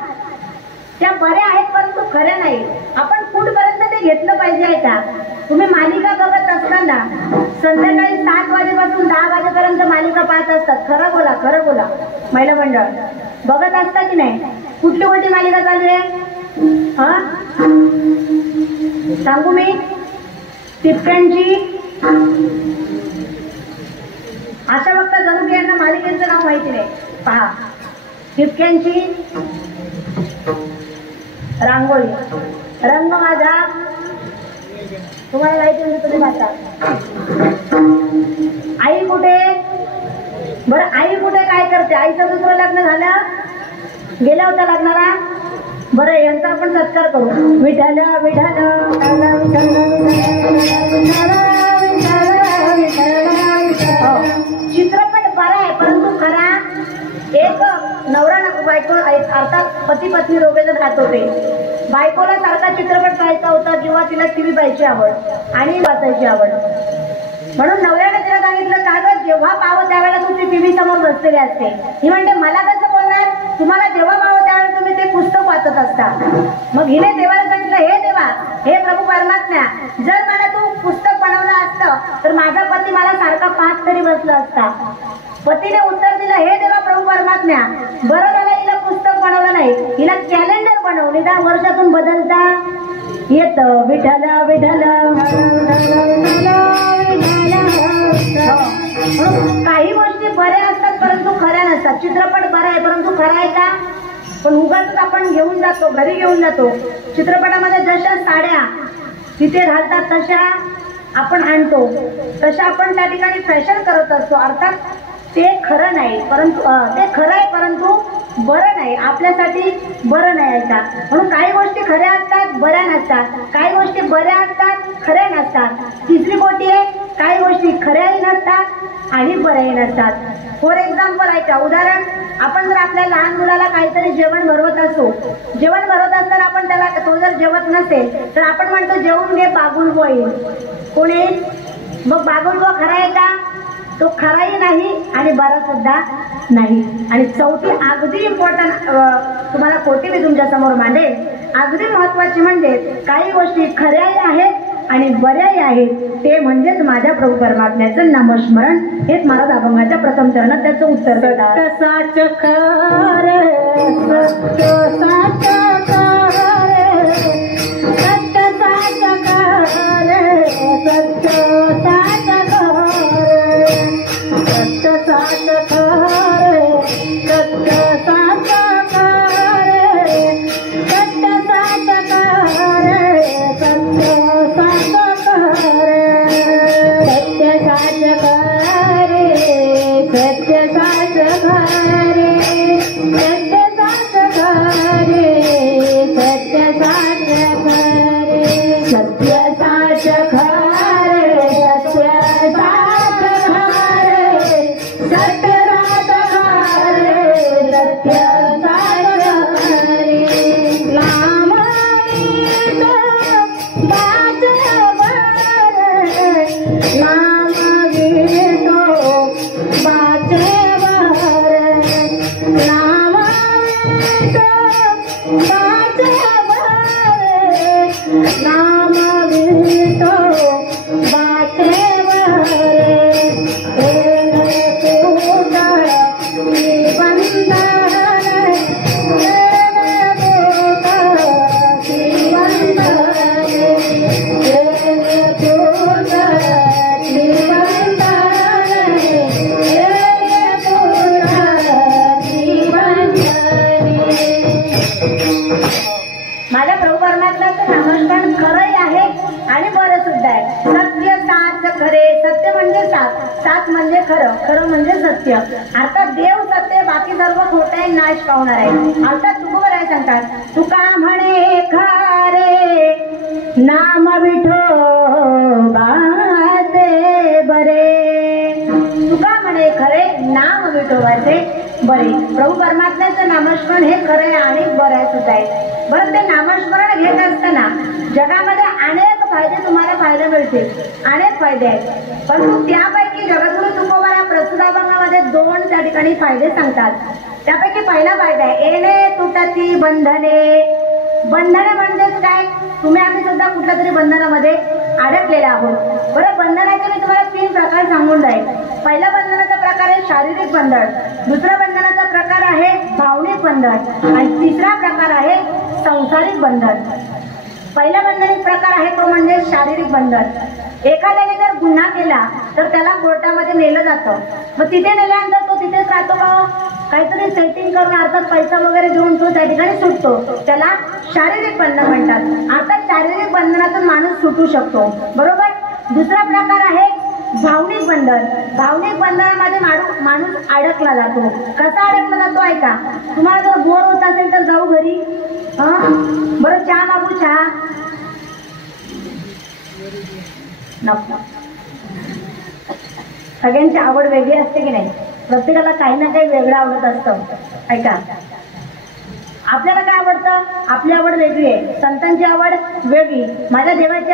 त्या बऱ्या आहेत परंतु खऱ्या नाही. आपण कुठपर्यंत ते घेतलं पाहिजे आहे का? तुम्ही मालिका बघत असताना संध्याकाळी 7 वाजेपासून 10 वाजेपर्यंत मालिका पाहत असतात. खरं बोला, खरं बोला. महिला मंडळ बघत असता की नाही? कुठली कुठली मालिका चालू आहे? सांगू मी? टिपक्यांची. अशा वक्त जणू की यांना मालिकेचं नाव माहिती नाही. पहा, टिपक्यांची, रांगोळी, रंग माझा, तुम्हाला माहिती म्हणजे तुम्ही पाहता. आई कुठे? बरं आई कुठे काय करते? आईचं दुसरं लग्न झालं, गेल्या होत्या लग्नाला. बरं यांचा आपण सत्कार करू. विठ्ठल विठ्ठल चित्रपट बरा आहे परंतु खरा एक नवरा बायको अर्थात पती पत्नी दोघेजण राहत होते. बायकोला सारखा चित्रपट पाहायचा होता किंवा तिला टीव्ही पाहायची आवड आणि वाचायची आवड. म्हणून नवऱ्याने तिला सांगितलं, कागद जेव्हा पाहावं त्यावेळेला तुमची टीव्ही समोर बसलेली असते. ही म्हणते मला कसं बोलणार? तुम्हाला जेव्हा पाहावं त्यावेळेला तुम्ही ते पुस्तक वाचत असता. मग हिने देवाला सांगितलं, हे देवा, हे प्रभू परमात्म्या, जर मला तू पुस्तक बनवलं असतं तर माझा पती मला सारखा पाच तरी बसला असता. पतीने उत्तर दिलं, हे देवा प्रभू परमात्म्या, बरं झालं हिला पुस्तक बनवलं नाही, हिला कॅलेंडर बनव, निदान वर्षातून बदलता येत. विठ्ठल विठ्ठल. काही गोष्टी बऱ्या असतात परंतु खऱ्या नसतात. चित्रपट बरा आहे परंतु खरा आहे का? पण उगाच आपण घेऊन जातो, घरी घेऊन जातो. चित्रपटामध्ये जशा साड्या तिथे घालतात तशा आपण आणतो, तशा आपण त्या ठिकाणी फॅशन करत असतो. अर्थात ते खरं नाही, परंतु ते खरं आहे परंतु बरं नाही, आपल्यासाठी बरं नाही आहे का? म्हणून काही गोष्टी खऱ्या असतात, बऱ्या नसतात. काही गोष्टी बऱ्या असतात, खऱ्या नसतात. तिसरी गोष्टी आहे, काही गोष्टी खऱ्याही नसतात आणि बऱ्याही नसतात. फॉर एक्झाम्पल आहे का, उदाहरण, आपण जर आपल्या लहान मुलाला काहीतरी जेवण भरवत असो, जेवण भरवत असताना आपण त्याला, तो जर जेवत नसेल तर आपण म्हणतो जेवून घे, बागुलबो येईल. कोणी? मग बागुलबो खरा आहे का? तो खराही नाही आणि बरा सुद्धा नाही. आणि चौथी अगदी इम्पॉर्टंट तुम्हाला कोटी मी तुमच्या समोर मांडेल, अगदी महत्वाची म्हणजे काही गोष्टी खऱ्याही आहेत आणि बऱ्याही आहेत, ते म्हणजेच माझ्या प्रभू परमात्म्याचं नामस्मरण. हेच महाराज अभंगाच्या प्रथम चरणात त्याचं उत्तर देतात. साच खरे सत्य साच खरे सत्य साच खरे सत्य साच खरे सत्य साच खरे सत्य साच खरे सत्य साच खरे सत्य साच खरे सत्य साच खरे सत्य साच खरे सत्य साच खरे सत्य साच खरे सत्य साच खरे सत्य साच खरे सत्य साच खरे सत्य साच खरे नाम विठो बाचेवर नाम विठो बाचेवर नाम विठो बाचेवर नाम विठो बाचेवर माझ्या प्रभू परमात्म्याचं नामस्मरण खरंही आहे आणि बरं सुद्धा आहे. सत्य साच खरे, सत्य म्हणजे साच, साच म्हणजे खरं, खरं म्हणजे सत्य. अर्थात देव सत्य, बाकी सर्व खोटं आहे, नाश पावणार आहे. अर्थात तुकोबर आहे सांगतात, तुका म्हणे खरे नाम विठोबाचे बरे. तुका म्हणे खरे नाम विठोबाचे बरे. प्रभू परमात्म्याचं नामस्मरण हे खरं आहे आणि बरं सुद्धा आहे. बरं, ते नामस्मरण घेत असताना जगामध्ये अनेक फायदे तुम्हाला पाहायला मिळतील, अनेक फायदे आहेत, परंतु त्यापैकी जगद्गुरु तुकोबा या प्रस्तुत अभंगामध्ये 2 त्या ठिकाणी फायदे सांगतात. त्यापैकी पहिला फायदा आहे येणे तुटती बंधने. बंधने म्हणजेच काय, तुम्ही आम्ही सुद्धा कुठल्या तरी बंधनामध्ये अडकलेला आहोत. बरं, बंधनाचे मी तुम्हाला 3 प्रकार सांगून जाईल. पहिला बंधनाचा प्रकार आहे शारीरिक बंधन, दुसरा बंधनाचा प्रकार आहे भावनिक बंधन आणि तिसरा प्रकार आहे संसारिक बंधन. पहिला बंधनिक प्रकार आहे तो म्हणजे शारीरिक बंधन. एखाद्याने जर गुन्हा केला तर त्याला कोर्टामध्ये नेलं जातं. मग तिथे नेल्यानंतर तो तिथेच राहतो का, काहीतरी सेटिंग करून अर्थात पैसा वगैरे देऊन तो त्या ठिकाणी सुटतो, त्याला शारीरिक बंधन म्हणतात. अर्थात शारीरिक बंधनातून माणूस सुटू शकतो, बरोबर. दुसरा प्रकार आहे भावनिक बंधन. भावनिक बंधनामध्ये माणूस अडकला जातो. कसा अडकला जातो ऐका. तुम्हाला जर बोर होत असेल तर जाऊ घरी, बरं चहा मागू, चहा नको. सगळ्यांची आवड वेगळी असते की नाही, प्रत्येकाला काही ना काही वेगळं आवडत असतं. ऐका, आपल्याला काय आवडतं, आपली आवड वेगळी आहे, संतांची आवड वेगळी, माझ्या देवाची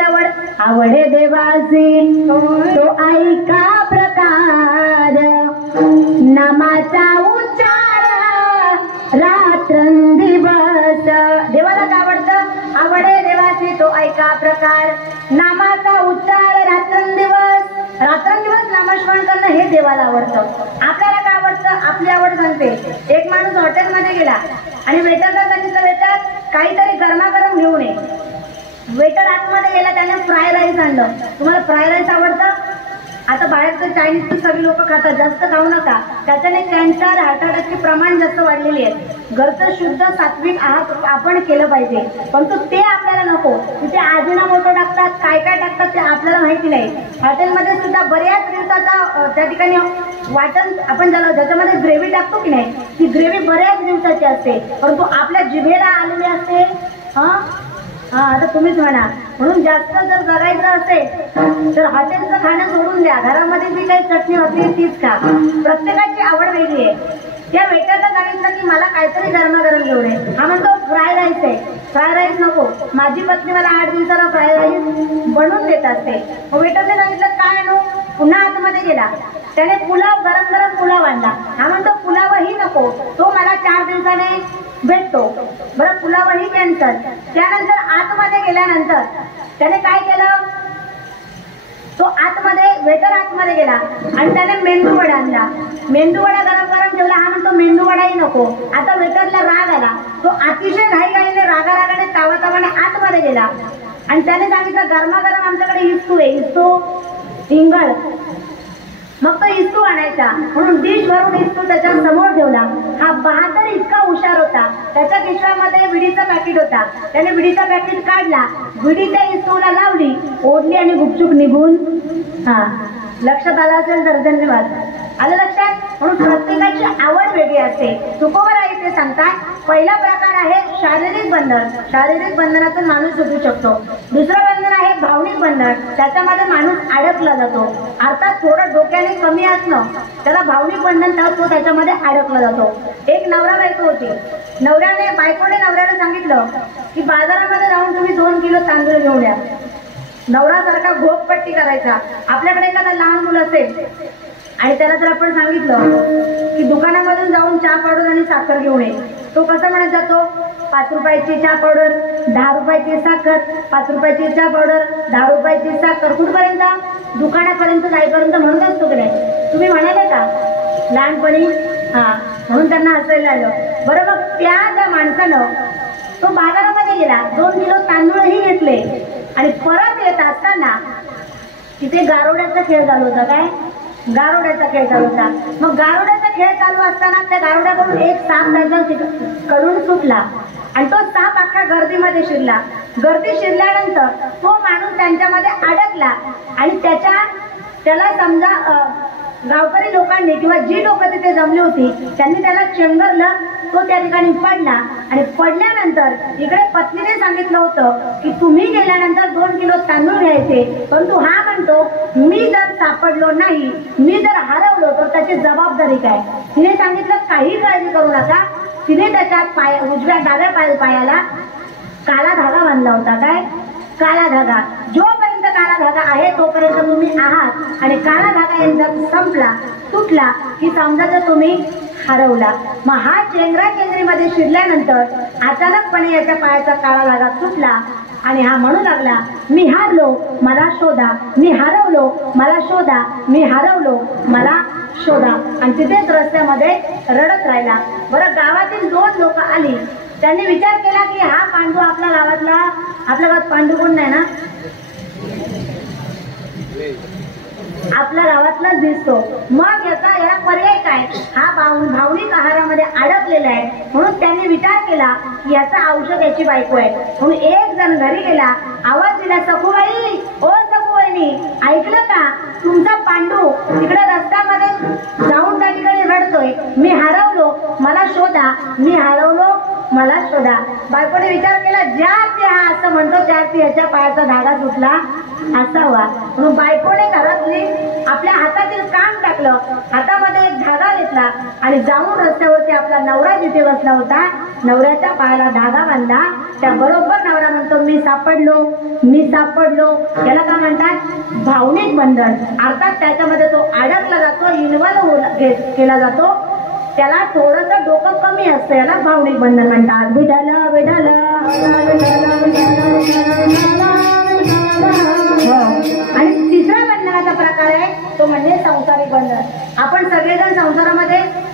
आवडे देवाची तो ऐका प्रकार, नामाचा उच्चार रात्रंदिवस. देवाला काय आवडतं, आवडे देवाची तो ऐका प्रकार, नामाचा उच्चार रात्रंदिवस. रात्रंदिवस नामस्मरण करणं हे देवाला आवडतं. आपल्याला काय आवडतं, आपली आवड सांगते. एक माणूस हॉटेलमध्ये गेला आणि वेटरला सांगितलं, वेटर काहीतरी गरमागरम घेऊन ये. वेटर आतमध्ये गेला, त्याने फ्राय राईस आणलं. तुम्हाला फ्राय राईस आवडतं? आता बाहेरचं चायनीजचं सगळी लोक खातात, जास्त खाऊ नका, त्याच्याने कॅन्सर, हार्ट अटॅकचे प्रमाण जास्त वाढलेले आहेत. घरचं शुद्ध सात्विक आहार आपण केलं पाहिजे, परंतु ते आपल्याला नको. तिथे अजिनोमोटो टाकतात, काय काय टाकतात ते आपल्याला माहिती नाही. हॉटेलमध्ये सुद्धा बऱ्याच दिवसाचा त्या ठिकाणी वाटण आपण ज्याच्यामध्ये ग्रेव्ही टाकतो की नाही, ती ग्रेव्ही बऱ्याच दिवसाची असते, परंतु आपल्या जिभेला आलेली असते. आता तुम्हीच म्हणा. म्हणून जास्त जर जगायचं असेल तर हॉटेलचं खाणं सोडून द्या, घरामध्ये जी काही चटणी होती तीच खा. प्रत्येकाची आवड वेगळी आहे. त्या वेटरला सांगितलं की मला काहीतरी गरमागरम घेऊन ये. हा म्हणतो फ्राय राईस आहे. फ्राय राईस नको, माझी पत्नी मला 8 दिवसाला फ्राय राईस बनवून देत असते. वेटरने सांगितलं काय आणू, पुन्हा आतमध्ये गेला, त्याने पुलाव, गरम गरम पुलाव आणला. हा म्हणतो पुलावही नको, तो मला 4 दिवसाने भेटतो. बरं, पुलावही कॅन्सल. त्यानंतर आतमध्ये गेल्यानंतर त्याने काय केलं, तो वेटर आतमध्ये गेला आणि त्याने मेंदू वडा आणला. मेंदू वडा गरम गरम ठेवला. हा म्हणतो मेंदू वडाही नको. आता वेटरला राग आला, तो अतिशय घाईघाईने रागारागाने तावातावाने आतमध्ये गेला आणि त्याने सांगितलं गरमागरम आमच्याकडे इस्तू आहे, इस्तू इंगळ. मग तो इस्तू आणायचा, म्हणून डिश भरून इस्तू त्याच्या समोर ठेवला. हा बहादर इतका हुशार होता, त्याच्या खिशामध्ये विडीचा पॅकेट होता. त्याने विडीचा पॅकेट काढला, विडी त्या इस्तूला लावली, ओढली आणि गुपचूप निघून. लक्षात आलं असेल तर धन्यवाद. आलं लक्षात. म्हणून प्रत्येकाची आवड वेगळी असते. तुकोबा इथे सांगतात पहिला प्रकार आहे शारीरिक बंधन. शारीरिक बंधनातून माणूस सुटू शकतो. दुसरं बंधन आहे भावनिक बंधन, त्याच्यामध्ये माणूस अडकला जातो. अर्थात थोडं डोक्याने कमी असणं त्याला भावनिक बंधन, तो त्याच्यामध्ये अडकला जातो. एक नवरा बायको होती. बायकोने नवऱ्याला सांगितलं की बाजारामध्ये जाऊन तुम्ही 2 किलो तांदूळ घेऊन या. नवरासारखा घोपपट्टी करायचा. आपल्याकडे एखादा लहान मुलं असेल आणि त्याला जर आपण सांगितलं की दुकानामधून जाऊन चहा पावडर आणि साखर घेऊन ये, तो कसा म्हणत जातो, 5 रुपयाची चहा पावडर, 10 रुपयाची साखर, 5 रुपयाची चहा पावडर, 10 रुपयाची साखर. कुठपर्यंत, दुकानापर्यंत जाईपर्यंत म्हणत असतो की नाही. तुम्ही म्हणाले का लहानपणी? म्हणून त्यांना हसायला आलं. बरं, मग त्या माणसानं तो बाजारामध्ये गेला, 2 किलो तांदूळही घेतले आणि परत येत असताना तिथे गारोड्याचा खेळ चालू होता. काय गारोड्याचा खेळ चालू होता. मग गारोड्याचा खेळ चालू असताना त्या गारोड्याकडून एक साप कडून सुटला आणि तो साप अख्ख्या गर्दीमध्ये शिरला. गर्दी शिरल्यानंतर तो माणूस त्यांच्यामध्ये अडकला आणि त्याला समजा गावकरी लोकांनी किंवा जी लोक तिथे जमली होती त्यांनी त्याला चेंगरलं. तो त्या ठिकाणी पडला आणि पडल्यानंतर इकडे पत्नीने सांगितलं होतं की तुम्ही गेल्यानंतर 2 किलो तांदूळ घ्यायचे, परंतु हा म्हणतो मी जर सापडलो नाही, मी जर हरवलो तर त्याची जबाबदारी काय. तिने सांगितलं काही काळजी करू नका. तिने त्याच्या उजव्या डाव्या पायाला काला धागा बांधला होता. काय काळा धागा. जोपर्यंत काळा धागा आहे तोपर्यंत तुम्ही आहात आणि काळा धागा एकदा संपला तुटला की समजायचं तुम्ही हरवला. मग हा चेंगराचेंगरीमध्ये शिरल्यानंतर अचानकपणे याच्या पायाचा काळा धागा तुटला आणि हा म्हणू लागला, मी हारलो मला शोधा, मी हरवलो मला शोधा, मी हरवलो मला शोधा. आणि तिथेच रस्त्यामध्ये रडत राहिला. बरं, गावातील 2 लोक आली. त्यांनी विचार केला की हा पांडू आपल्या गावात पांडू कोण नाही ना, आपल्या गावातलाच दिसतो. मग याला पर्याय काय, हा भावनिक आहारामध्ये अडकलेला आहे. म्हणून त्यांनी विचार केला की याचं औषध याची बायको आहे. म्हणून एक जण घरी गेला, आवाज दिला, सखूबाई, ओ सखूबाईनी, ऐकलं का, तुमचा पांडू तिकडे रस्त्यामध्ये जाऊन त्या ठिकाणी रडतोय, मी हरवलो मला शोधा, मी हरवलो मला शोधा. बायकोने विचार केला, ज्या ते हा असं म्हणतो त्या याच्या पायाचा धागा सुटला असावा. म्हणून बायकोने घरातली आपल्या हातातील काम टाकलं, हातामध्ये एक धागा घेतला आणि जाऊन रस्त्यावरती आपला नवरा जिथे बसला होता नवऱ्याच्या पायाला धागा बांधला. त्या बरोबर नवरा म्हणतो, मी सापडलो, मी सापडलो. याला काय म्हणतात, भावनिक बंधन. अर्थात त्याच्यामध्ये तो अडकला जातो, इन्व्हॉल्व केला जातो. त्याला थोडंसं डोकं कमी असतं, याला भावनिक बंधन म्हणतात. विठाल विठाल. आणि तिसरा बंधनाचा प्रकार आहे तो म्हणजे संसारिक बंधन. आपण सगळेजण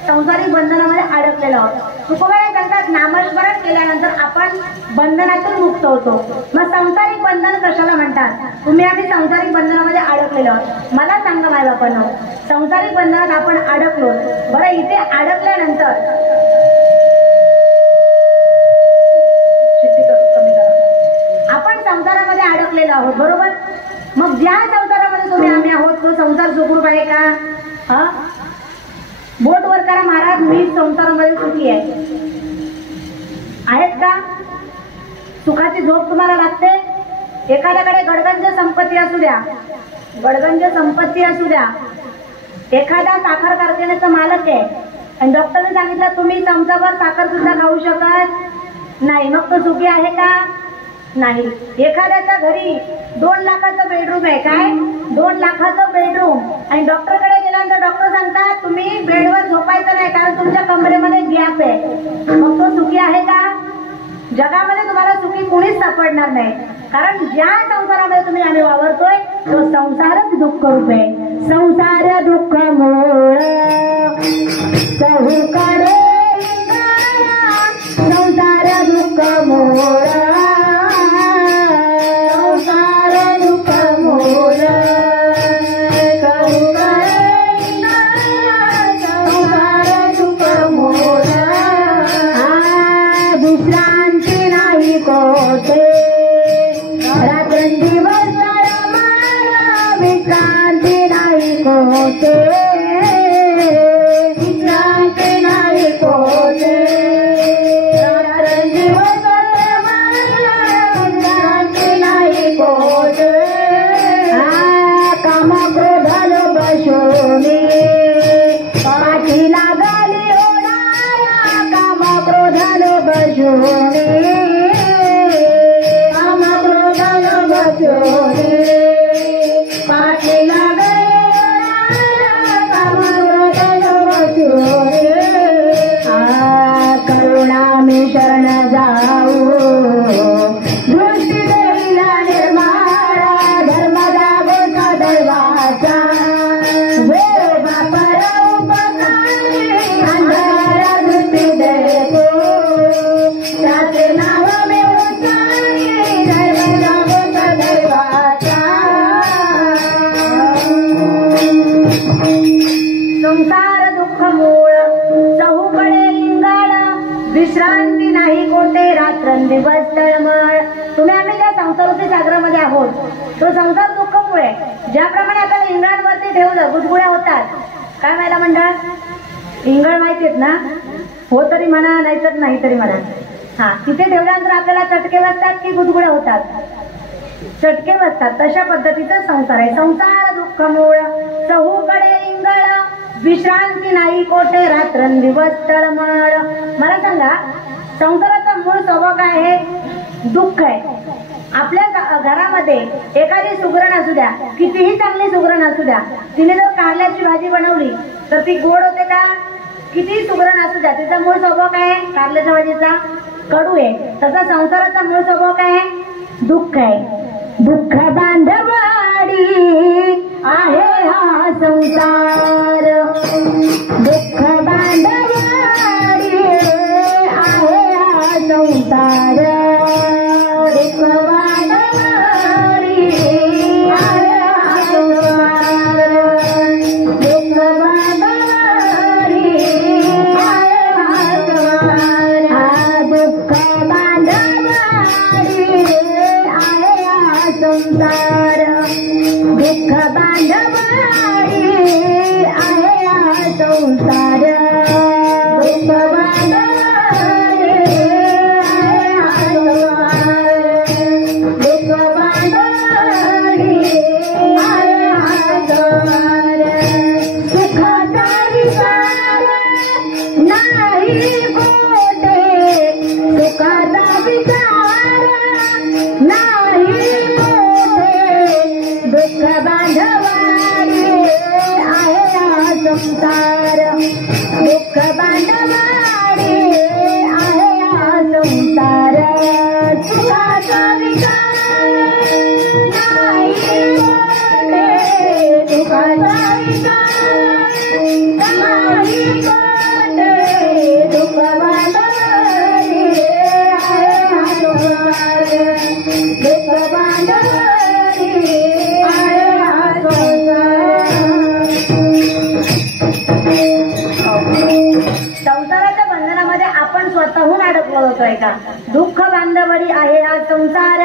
संसारिक बंधनामध्ये अडकलेलो आहोत. तुकोबाई सांगतात, नामस्मरण केल्यानंतर आपण बंधनातून मुक्त होतो. मग संसारिक बंधन कशाला म्हणतात, तुम्ही आम्ही संसारिक बंधनामध्ये अडकलेलो आहोत. मला सांगा माय बापांनो, संसारिक बंधनात आपण अडकलो. बरं, इथे अडकल्यानंतर आपण संसारामध्ये अडकलेलो आहोत, बरोबर. मग ज्या संसारामध्ये तुम्ही आम्ही आहोत तो संसार सुखरूप आहे का? हा, बोट वर करा महाराज, मी संसारामध्ये सुखी आहे. आहेत का? सुखाची झोप तुम्हाला लागते? एखाद्याकडे गडगंज संपत्ती असू द्या, गडगंज संपत्ती असू द्या, एखादा साखर कारखान्याचा मालक आहे आणि डॉक्टरने सांगितलं तुम्ही चमचाभर साखर सुद्धा खाऊ शकत नाही, मग तो सुखी आहे का? नाही. एखाद्याच्या घरी 2 लाखाचं बेडरूम आहे, काय 2 लाखाचं बेडरूम, आणि डॉक्टरकडे गेल्यानंतर डॉक्टर सांगतात तुम्ही बेडवर झोपायचं नाही कारण तुमच्या कमरेमध्ये गॅप आहे, मग तो सुखी आहे का? जगामध्ये तुम्हाला सुखी कोणीच सापडणार नाही. कारण ज्या संसारामध्ये तुम्ही आम्ही वावरतोय तो संसारच दुःख रूप आहे. संसार दुःख मूळ चहूकडे, संसार दुःख मूळ, संसार दुःख मूळ संसार दुःख मूळ. विश्रांती नाही कोठे, रात्रंदिवस विश्रांती नाही कोठे, विश्रांती नाही कोठे, रात्रंदिवस विश्रांती नाही कोठे. काम क्रोध लोभ शोणे पाठी लागली ओढाया, काम क्रोध लोभ शोणे, काम क्रोध लोभ शोणे पाठी लागली ओढाया, काम क्रोध लोभ शोणे. करुणा मी शरण जाऊ, दृष्टी देवीला निर्माळा, धर्म जागोचा दैवाचा, वेळ बापाला उपकारी, अंधारा दृष्टी देतो, त्याचे नाव मी उच्चारी, धर्म जागोचा दैवाचा. संसार दुःख मूळ चहूकडे लिंगाळ, विश्रांती नाही कोठे, रात्रंदिवस तळमळ. तुम्ही आम्ही ज्या संसाराच्या जागरामध्ये आहोत तो संसार दुःखमुळे, ज्याप्रमाणे आपल्याला इंगळांवरती ठेवलं गुदगुड्या होतात. काय व्हायला म्हणतात, इंगळ माहितीत ना, हो तरी म्हणा नाहीतर नाही तरी म्हणा. हा, तिथे ठेवल्यानंतर आपल्याला चटके बसतात की गुदगुड्या होतात? चटके बसतात. तशा पद्धतीचा संसार आहे. संसार दुःख मूळ चहूकडे इंगळ, विश्रांती नाही कोठे, रात्रंदिवस तळमळ. मला सांगा, संसाराचा मूळ स्वभाव काय आहे? दुःख आहे. आपल्या घरामध्ये एखादी सुगरण असू द्या, कितीही चांगली सुगरण असू द्या, तिने जर कारल्याची भाजी बनवली तर ती गोड होते का? कितीही सुगरण असू द्या, तिचा मूळ स्वभाव काय आहे? कारल्याच्या भाजीचा कडू आहे. तसा संसाराचा मूळ स्वभाव काय आहे? दुःख आहे. दुःख बांधवाडी आहे हा संसार, दुःख बांधवाडी आहे हा संसार, दुःख बांधवाडी आहे हा संसार, दुःख बांधवाडी आहे हा संसार, दुःख बांधवाडी आहे हा संसार, दुःख बांधवाडी आहे हा संसार, दुःख बांधवाडी आहे हा संसार, दुःख बांधवाडी आहे हा संसार. सुखाचा विचार नाही कोठे, सुखाचा विचार नाही कोठे, दुःख बांधवाडी आहे हा संसार, दुःख बांधवाडी आहे हा संसार. सुखाचा विचार नाही कोठे, सुखाचा विचार नाही कोठे, दुःख बांधवाडी आहे हा संसार, दुःख बांधवाडी आहे हा संसार. संसाराच्या बंधनामध्ये आपण स्वतःहून अडकलो होतोय का? दुःख बांधवडी आहे हा संसार,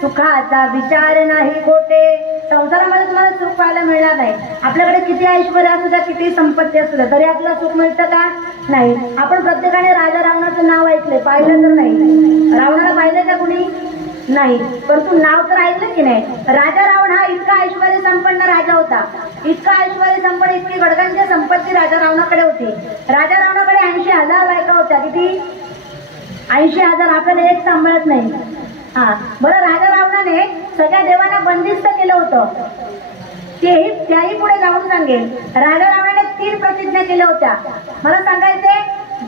सुखाचा विचार नाही कोठे. संसारामध्ये तुम्हाला सुख पाहायला मिळणार नाही. आपल्याकडे किती ऐश्वर्य असू द्या, किती संपत्ती असू द्या, तरी आपल्याला सुख मिळतं का? नाही. आपण प्रत्येकाने राजा रावणाचं नाव ऐकले, पाहिलं तर नाही. रावणाला पाहिलं का कुणी? नाही. परंतु नाव तर ऐकलं की नाही? राजा रावण हा इतका ऐश्वर्य संपन्न राजा होता, इतका ऐश्वर्य संपन्न, इतकी गडगंज संपत्ती राजा रावणाकडे होती. राजा रावणाकडे 80,000 बायका होत्या. किती? 80,000. आपल्याला एक सांभाळत नाही. बरं, राजा रावणाने सगळ्या देवांना बंदिस्त केलं होतं. त्याही पुढे जाऊन सांगेल. राजा रावणाने 3 प्रतिज्ञा केल्या होत्या. मला सांगायचे,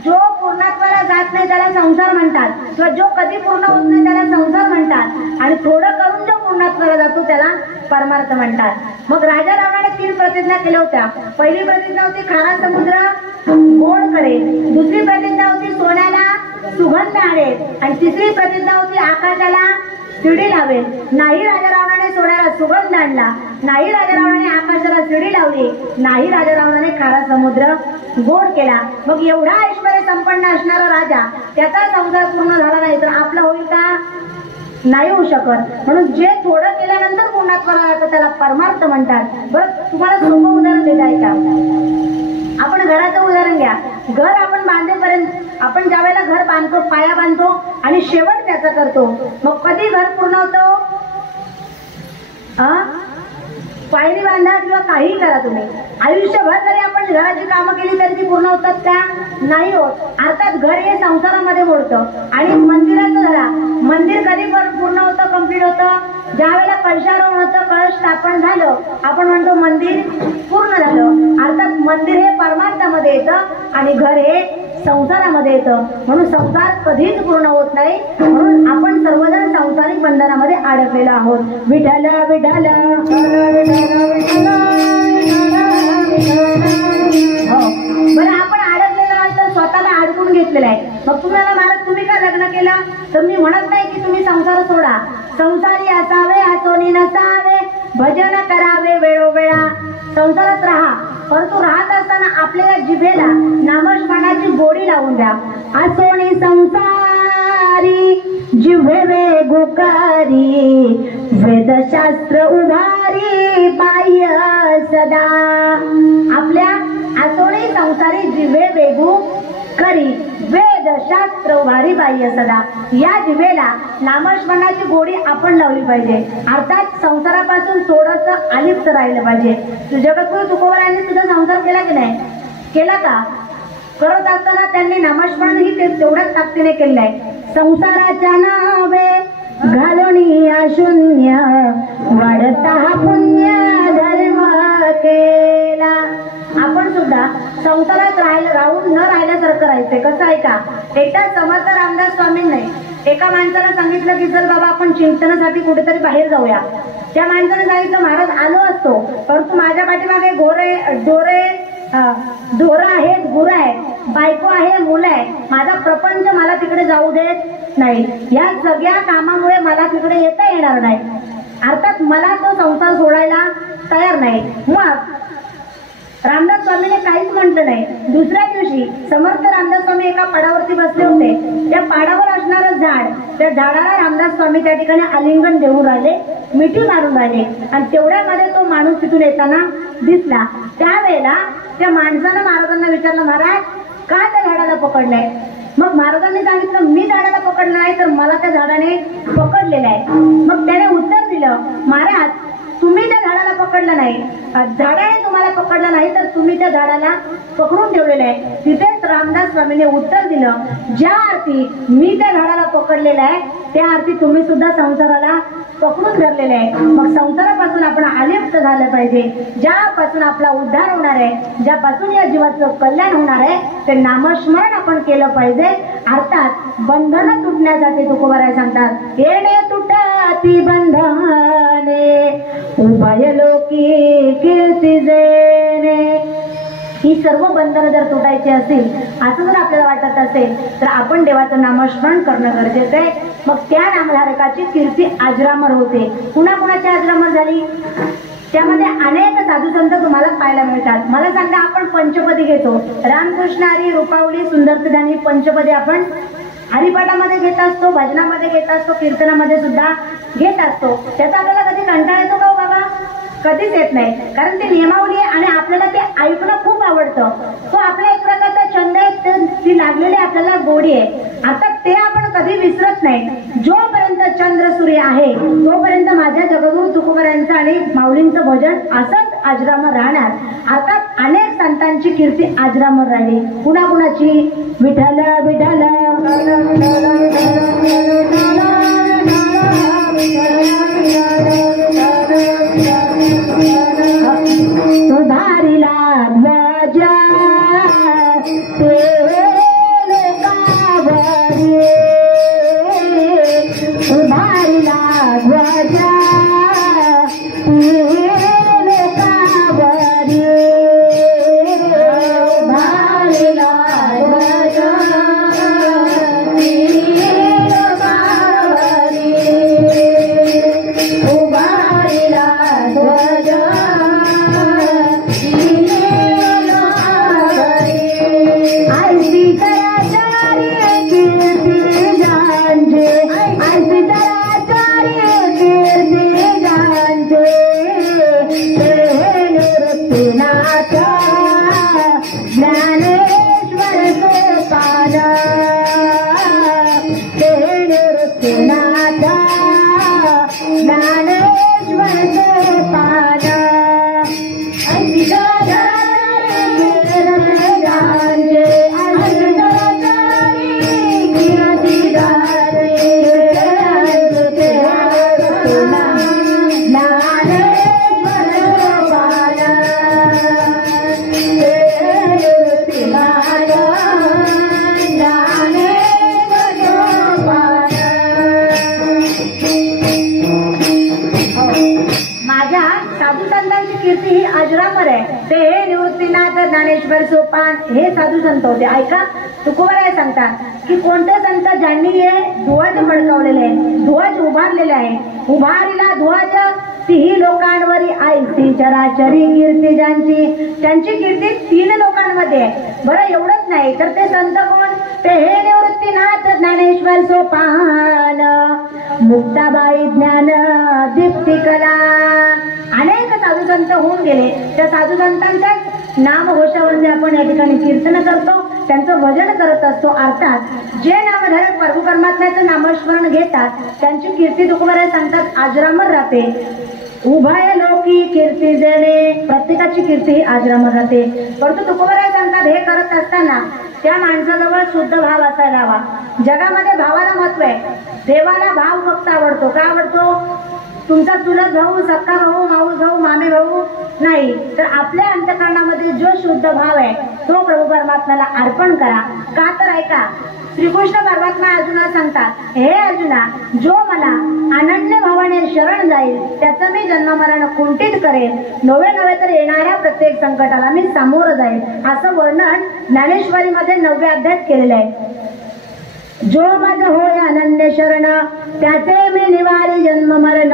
जो पूर्णत्वाला जात नाही त्याला संसार म्हणतात, किंवा जो कधी पूर्ण होत नाही त्याला संसार म्हणतात, आणि थोडं करून जो पूर्णत्वाला जातो त्याला परमार्थ म्हणतात. मग राजा रावणाने 3 प्रतिज्ञा केल्या होत्या. पहिली प्रतिज्ञा होती खारा समुद्र गोड करेल, दुसरी प्रतिज्ञा होती सोन्याला सुगंध आणेल, आणि तिसरी प्रतिज्ञा होती आकाशाला शिडी लावेल. नाही राजा रावणाने सोन्याला सुगंध आणला, नाही राजा रावणाने आकाशाला शिडी लावली, नाही राजा रावणाने खारा समुद्र गोड केला. मग एवढा ऐश्वर्य संपन्न असणारा राजा, त्याचा संसार पूर्ण झाला नाही तर आपला होईल का? नाही होऊ शकत. म्हणून जे थोडं केल्यानंतर पूर्णत्वाला जातं त्याला परमार्थ म्हणतात. बरं, तुम्हाला सोपं उदाहरण देत आहे का? आपण घराचं उदाहरण घ्या. घर आपण बांधेपर्यंत, आपण ज्या वेळेला घर बांधतो, पाया बांधतो आणि शेवट त्याचा करतो, मग कधी घर पूर्ण होतो? पायरी बांधा किंवा काही करा तुम्ही, आयुष्यभर जरी आपण घराची कामं केली तरी ती पूर्ण होतात का? नाही होत. अर्थात घर हे संसारामध्ये मोडतं. आणि मंदिराचं धरा, मंदिर कधी पूर्ण होतं, कम्प्लीट होतं? ज्या वेळेला कलशारोहण होतं, कलश स्थापन झालं, आपण म्हणतो मंदिर पूर्ण झालं. अर्थात मंदिर हे परमार्थामध्ये येतं आणि घर हे संसारामध्ये येतं. म्हणून संसार कधीच पूर्ण होत नाही. म्हणून आपण सर्वजण सांसारिक बंधनामध्ये अडकलेलो आहोत. विठ्ठल विठ्ठल बरं, आपण अडकलेलं मात्र स्वतःला अडकून घेतलेलं आहे. मग तुम्हाला महाराज तुम्ही का लग्न केलं? तर मी म्हणत नाही की तुम्ही संसार सोडा. संसारी असावे, हसोनी नसावे, भजन करावे वेळोवेळा. संसारात राहा, परंतु राहत असताना आपल्या जिभेला नामस्मरणाची गोडी लावून द्या. हसोनी संसारी जिव्हे वेगुकारी, वेदशास्त्र उभारी बाह्य सदा. आपल्या आसोणी संसारी जिव्हे वेगू करी, वेद शास्त्र उभारी बाह्य सदा. या जिभेला नामस्मरणाची गोडी आपण लावली पाहिजे. अर्थात संसारापासून थोडंसं अलिप्त राहिलं पाहिजे. जगद्गुरु तुकोबारायांनी सुद्धा संसार केला की नाही? केला का? करत असताना त्यांनी नामस्मरण ही तेवढ्याच ताकदीने केलं आहे. संसाराच्या नावे घालून शून्य वाढता पुण्य धर्म केला. आपण सुद्धा संसारात राहून न राहिल्यासारखं राहायचंय. कसं आहे का, एकदा समर्थ रामदास स्वामींनी एका माणसाला सांगितलं की चल बाबा आपण चिंतनासाठी कुठेतरी बाहेर जाऊया. त्या माणसाने सांगितलं महाराज आलो असतो, परंतु माझ्या पाठीमागे ढोरं आहेत, गुरं आहेत, बायको आहे, मुलं आहे, माझा प्रपंच मला तिकडे जाऊ देत नाही. या सगळ्या कामामुळे मला तिकडे येता येणार नाही. अर्थात मला तो संसार सोडायला तयार नाही. मग रामदास स्वामीने काहीच म्हटलं नाही. दुसऱ्या दिवशी समर्थ रामदास स्वामी एका पाडावरती बसले होते. त्या पाडावर असणारं झाड, त्या झाडाला रामदास स्वामी त्या ठिकाणी आलिंगन देऊन राहिले, मिठी मारून राहिले. आणि तेवढ्यामध्ये तो माणूस तिथून येताना दिसला. त्यावेळेला त्या माणसानं महाराजांना विचारलं, महाराज का त्या झाडाला पकडलंय? मग महाराजांनी सांगितलं, मी झाडाला पकडलं नाही तर मला त्या झाडाने पकडलेलं आहे. मग त्याने उत्तर दिलं, महाराज तुम्ही त्या झाडाला पकडलं नाही, झाडाने तुम्हाला पकडलं नाही तर तुम्ही त्या झाडाला पकडून ठेवलेलं आहे. तिथेच रामदास स्वामीने उत्तर दिलं, ज्या अर्थी मी त्या झाडाला पकडलेलं आहे त्या अर्थी तुम्ही सुद्धा संसाराला पकडून धरलेले आहे. मग संसारापासून आपण अलिप्त झालं पाहिजे. ज्यापासून आपला उद्धार होणार आहे, ज्यापासून या जीवाचं कल्याण होणार आहे ते नामस्मरण आपण केलं पाहिजे. अर्थात बंधन तुटण्यासाठी तुकोबाराय सांगतात, येणे तुटती बंधने उभय लोकी कीर्ती जेणे. ही सर्व बंधनं जर तुटायची असतील असं जर आपल्याला वाटत असेल तर आपण देवाचं नामस्मरण करणं गरजेचं आहे. मग त्या नामधारकाची कीर्ती अजरामर होते. कुणाकुणाची अजरामर झाली? त्यामध्ये अनेक साधू संत तुम्हाला पाहायला मिळतात. मला सांगा, आपण पंचपदी घेतो, रामकृष्ण हरी, रूपावली, सुंदरसिद्धानी पंचपदी आपण हरिपाठामध्ये घेत असतो, भजनामध्ये घेत असतो, कीर्तनामध्ये सुद्धा घेत असतो. त्याचा आपल्याला कधी कंटाळा येतो का बाबा? कधीच येत नाही. कारण ते नियमावली आहे आणि आपल्याला ते ऐकणं खूप आवडतं. तो आपला एक प्रकारचा छंद आहे, ती लागलेली आपल्याला गोडी आहे. आता ते आपण कधी विसरत नाही. जोपर्यंत चंद्र सूर्य आहे तोपर्यंत माझ्या जगगुरु तुकोबारायांचं आणि माऊलींचं भजन असंच अजरामर राहणार. आता अनेक संतांची कीर्ती अजरामर राहिली. कुणाकुणाची? विठ्ठल विठ्ठल उभारिला ध्वज ते लोकावरी, उभारिला ध्वज ते लोकावरी, उभारिला ध्वज उभारिला ध्वज ज्ञानेश्वर सोपान हे साधू संत होते. ऐका, तुकोबाराय सांगतात की कोणते संत ज्यांनी हे ध्वज फडकवलेले आहे, ध्वज उभारलेले आहे. उभारिला ध्वज तिही लोकांवरी आयसी चराचरी कीर्ती ज्यांची, त्यांची कीर्ती 3 लोकांमध्ये आहे. बरं एवढंच नाही तर ते संत कोण? ते हे निवृत्तीनाथ ज्ञानेश्वर सोपान, मुक्ताबाई ज्ञान दीप्ती कला. अनेक साधू संत होऊन गेले. त्या साधू संतांच्या नामघोषावरती आपण या ठिकाणी कीर्तन करतो, त्यांचं भजन करत असतो. अर्थात जे नामधारक प्रभू परमात्म्याचं नामस्मरण घेतात त्यांची कीर्ती तुकोबाराय सांगतात अजरामर राहते. उभय लोकी कीर्ती जेणे, प्रत्येकाची कीर्ती अजरामर राहते. परंतु तुकोबाराय सांगतात हे करत असताना त्या माणसाजवळ शुद्ध भाव असायला हवा. जगामध्ये भावाला महत्व आहे. देवाला भाव फक्त आवडतो. का आवडतो? तुमचा चुलत भाऊ, सक्का भाऊ, माऊस भाऊ, मामे भाऊ नाही, तर आपल्या अंतःकरणामध्ये जो शुद्ध भाव आहे तो प्रभू परमात्म्याला अर्पण करा. का तर ऐका, श्रीकृष्ण परमात्मा अर्जुनाला सांगतात, हे अर्जुना, जो मला अनन्य भावाने शरण जाईल त्याचं मी जन्ममरण कुंठित करेन. नवे तर येणाऱ्या प्रत्येक संकटाला मी सामोरं जाईल. असं वर्णन ज्ञानेश्वरीमध्ये 9व्या अध्यायात केलेलं आहे. जो माझ होय अनन्य शरण त्याचे मी निवारी जन्म मरण.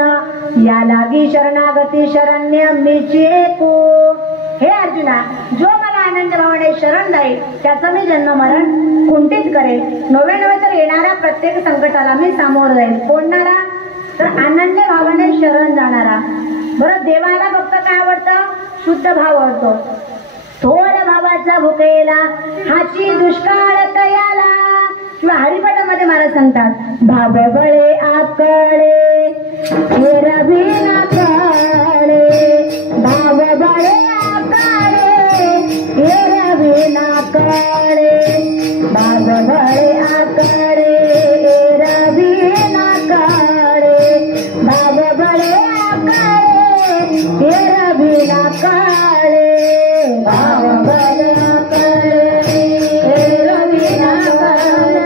या लागी शरणागती शरण्य मीची एको. हे अर्जुना, जो मला अनन्य भावाने शरण जाईल त्याचं मी जन्म मरण कुंठित करेल. नवे तर येणाऱ्या प्रत्येक संकटाला मी सामोरं जाईल. कोणणारा? तर अनन्य भावाने शरण जाणारा. बरं, देवाला फक्त काय आवडतं? शुद्ध भाव आवडतो. थोर भावाचा भुकेला हाची दुष्काळ तयाला. किंवा हरिपाठामध्ये महाराज सांगतात, भाव बळे आकडे हे रवी नाकडे. भाव बळे आकडे हे रवी नाकडे. भाव बळे आकडे हे रवी नाकडे. भाव बळे आकडे हे रवी नाकडे. भाव बळे आकडे हे रवी नाकडे.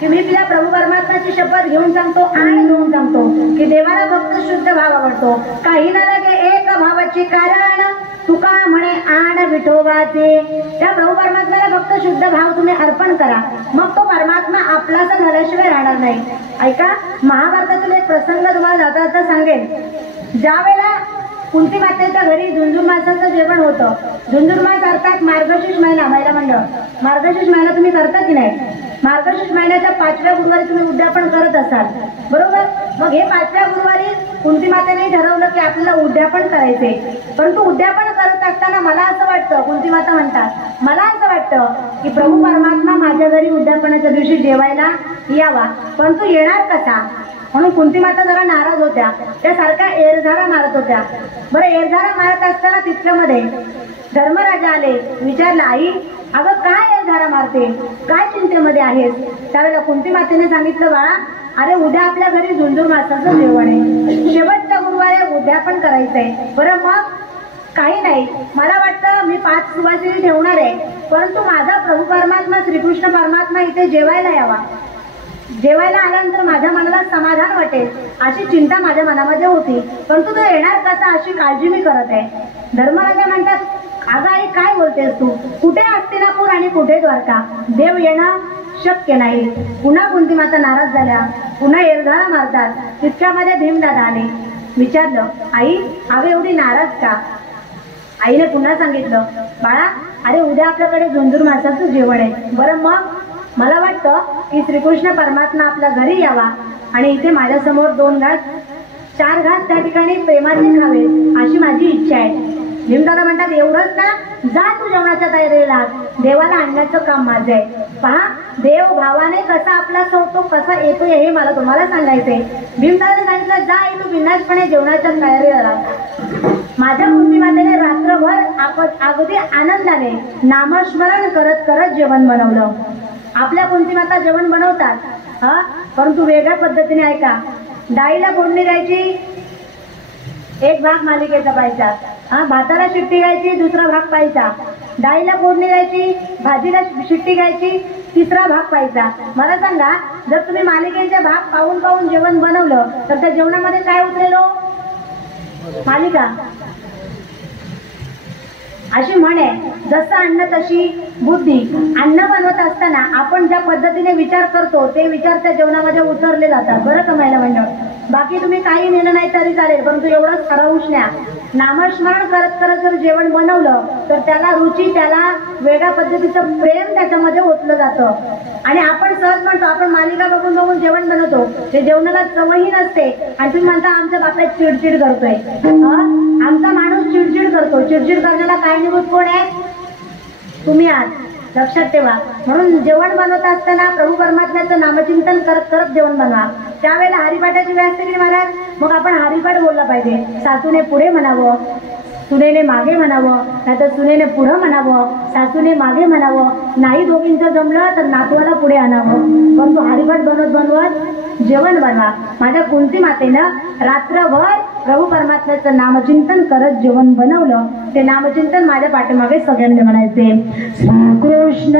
की मी तुला प्रभू परमात्म्याची शपथ घेऊन सांगतो आणि घेऊन सांगतो की देवाला फक्त शुद्ध भाव आवडतो. काही न लगे एक भावाची कारण तुका म्हणे आण विठोबाचे. त्या प्रभू परमात्म्याला फक्त शुद्ध भाव तुम्ही अर्पण करा, मग तो परमात्मा आपलाच झाल्याशिवाय राहणार नाही. ऐका, महाभारतातील एक प्रसंग तुम्हाला जाता जाता सांगेल. ज्या वेळेला कुंती मातेच्या घरी झुंझुर मासाचं जेवण होतं. झुंझुर मास अर्थात मार्गशीर्ष महिना, महिला मंडळ मार्गशीर्ष महिना तुम्ही करता की नाही? मार्गशीर्ष महिन्याच्या 5व्या गुरुवारी तुम्ही उद्यापन करत असाल, बरोबर? मग हे 5व्या गुरुवारी कुंती मातेने ठरवलं की आपल्याला उद्यापन करायचे. परंतु उद्यापन करत असताना मला असं वाटतं, कुंती माता म्हणतात, मला असं वाटतं की प्रभू परमात्मा माझ्या घरी उद्यापनाच्या दिवशी जेवायला यावा, परंतु येणार कसा? म्हणून कुंती माता जरा नाराज होत्या. त्या सारख्या एरझारा मारत होत्या. बरं, एरझारा मारत असताना तितक्यामध्ये धर्मराजा आले. विचारलं, आई अगं काय एरझारा मारते, काय चिंतेमध्ये आहेस? त्यावेळेला कुंती मातेने सांगितलं, बाळा अरे उद्या आपल्या घरी झुंझुर मासाचं जेवण आहे, शेवटच्या गुरुवारी उद्यापन करायचंय. बरं मग काही नाही, मला वाटतं मी 5 सुवासिनी ठेवणार आहे, परंतु माझा प्रभू परमात्मा श्रीकृष्ण परमात्मा इथे जेवायला यावा. जेवायला आल्यानंतर माझ्या मनाला समाधान वाटेल अशी चिंता माझ्या मनामध्ये होती, परंतु तो येणार कसा अशी काळजी मी करत आहे. धर्मराजा म्हणतात, अगं आई काय बोलतेस तू? कुठे हस्तिनापूर आणि कुठे द्वारका? देव येणं शक्य नाही. पुन्हा कुंती माता नाराज झाल्या, पुन्हा एरझारा मारतात. तितक्यामध्ये भीमदादा आले. विचारलं, आई अगं एवढी नाराज का? आईने पुन्हा सांगितलं, बाळा अरे उद्या आपल्याकडे झुंझुर मासाचं जेवण आहे. बरं मग मला वाटतं की श्रीकृष्ण परमात्मा आपल्या घरी यावा आणि इथे माझ्या समोर 2 घास 4 घास त्या ठिकाणी प्रेमाने खावे अशी माझी इच्छा आहे. भीमदादा म्हणतात, एवढंच ना? जा तू जेवणाच्या तयारीला, देवाला आणण्याचं काम माझं आहे. पहा देव भावाने कसा आपला होतो, कसा येतो हे मला तुम्हाला सांगायचंय. भीमदादाने सांगितलं जा तू बिनधास्तपणे जेवणाच्या तयारीला लाग. माझ्या कुंती मातेने रात्रभर अगदी आनंदाने नामस्मरण करत करत जेवण बनवलं. आपल्या कुंती माता जेवण बनवतात परंतु वेगळ्या पद्धतीने. ऐका, डाळीला फोडणी द्यायची, एक भाग मालिकेचा पाहायचा. भाताला शिट्टी घ्यायची, दुसरा भाग पाहायचा. डाळीला फोडणी द्यायची, भाजीला शिट्टी घ्यायची, तिसरा भाग पाहायचा. मला सांगा, जर तुम्ही मालिकेचे भाग पाहून पाहून जेवण बनवलं तर त्या जेवणामध्ये काय उतरेलो? मालिका. अशी म्हणे, जसं अन्न तशी बुद्धी. अन्न बनवत असताना आपण ज्या पद्धतीने विचार करतो ते विचार त्या जेवणामध्ये उतरले जातात. बरं का महिला मंडळ? बाकी तुम्ही काही नेलं नाही तरी चालेल, परंतु एवढंच खरं न्या. नामस्मरण करत करत जर जेवण बनवलं तर त्याला रुची, त्याला वेगळ्या पद्धतीचं प्रेम त्याच्यामध्ये ओतलं जातं. आणि आपण सहज म्हणतो, आपण मालिका बघून बघून जेवण बनवतो, ते जेवणाला चवही नसते. आणि तुम्ही म्हणता आमच्या बापात चिडचिड करतोय. आमचा माणूस चिडचिड करतो. चिडचिड करण्याला कारणीभूत कोण आहे? तुम्ही आहात. लक्षात ठेवा. म्हणून जेवण बनवत असताना प्रभू परमात्म्याचं नामचिंतन करत करत जेवण बनवा. त्यावेळेला हरिपाठाची व्यवस्था केली महाराज, मग आपण हरिपाठ बोलला पाहिजे. सासूने पुढे म्हणावं, सुनेने मागे म्हणावं, नाहीतर सुनेने पुढं म्हणावं, सासूने मागे म्हणावं. नाही दोघींचं जमलं तर नातवाला पुढे आणावं. पण तो हरिपाठ बनवत जेवण बनवा. माझ्या कुंती मातेनं रात्रभर प्रभू परमात्म्याचं नामचिंतन करत जेवण बनवलं. ते नामचिंतन माझ्या पाठीमागे सगळ्यांनी म्हणायचे. श्रीकृष्ण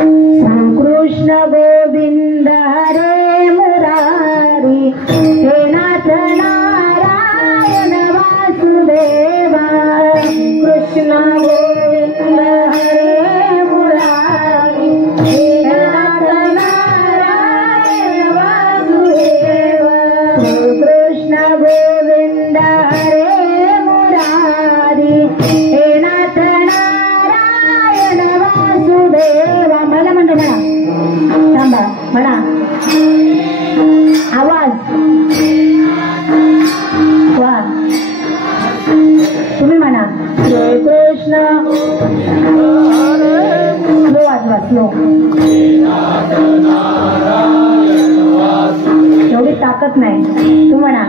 श्रीकृष्ण गोविंद हरे मुरारी, हे नाथ नारायण वासुदेवा. कृष्ण गोविंद हरे मुरारी, हे नाथ नारायण वासुदेवा. कृष्ण गोविंद हरे मुरारी, हे नाथ नारायण वासुदेवा. मला म्हणतो म्हणा, थांबा म्हणा, आवाज वा. तुम्ही म्हणा श्रीकृष्ण. स्लो वाजवा, स्लो. एवढी ताकद नाही. तू म्हणा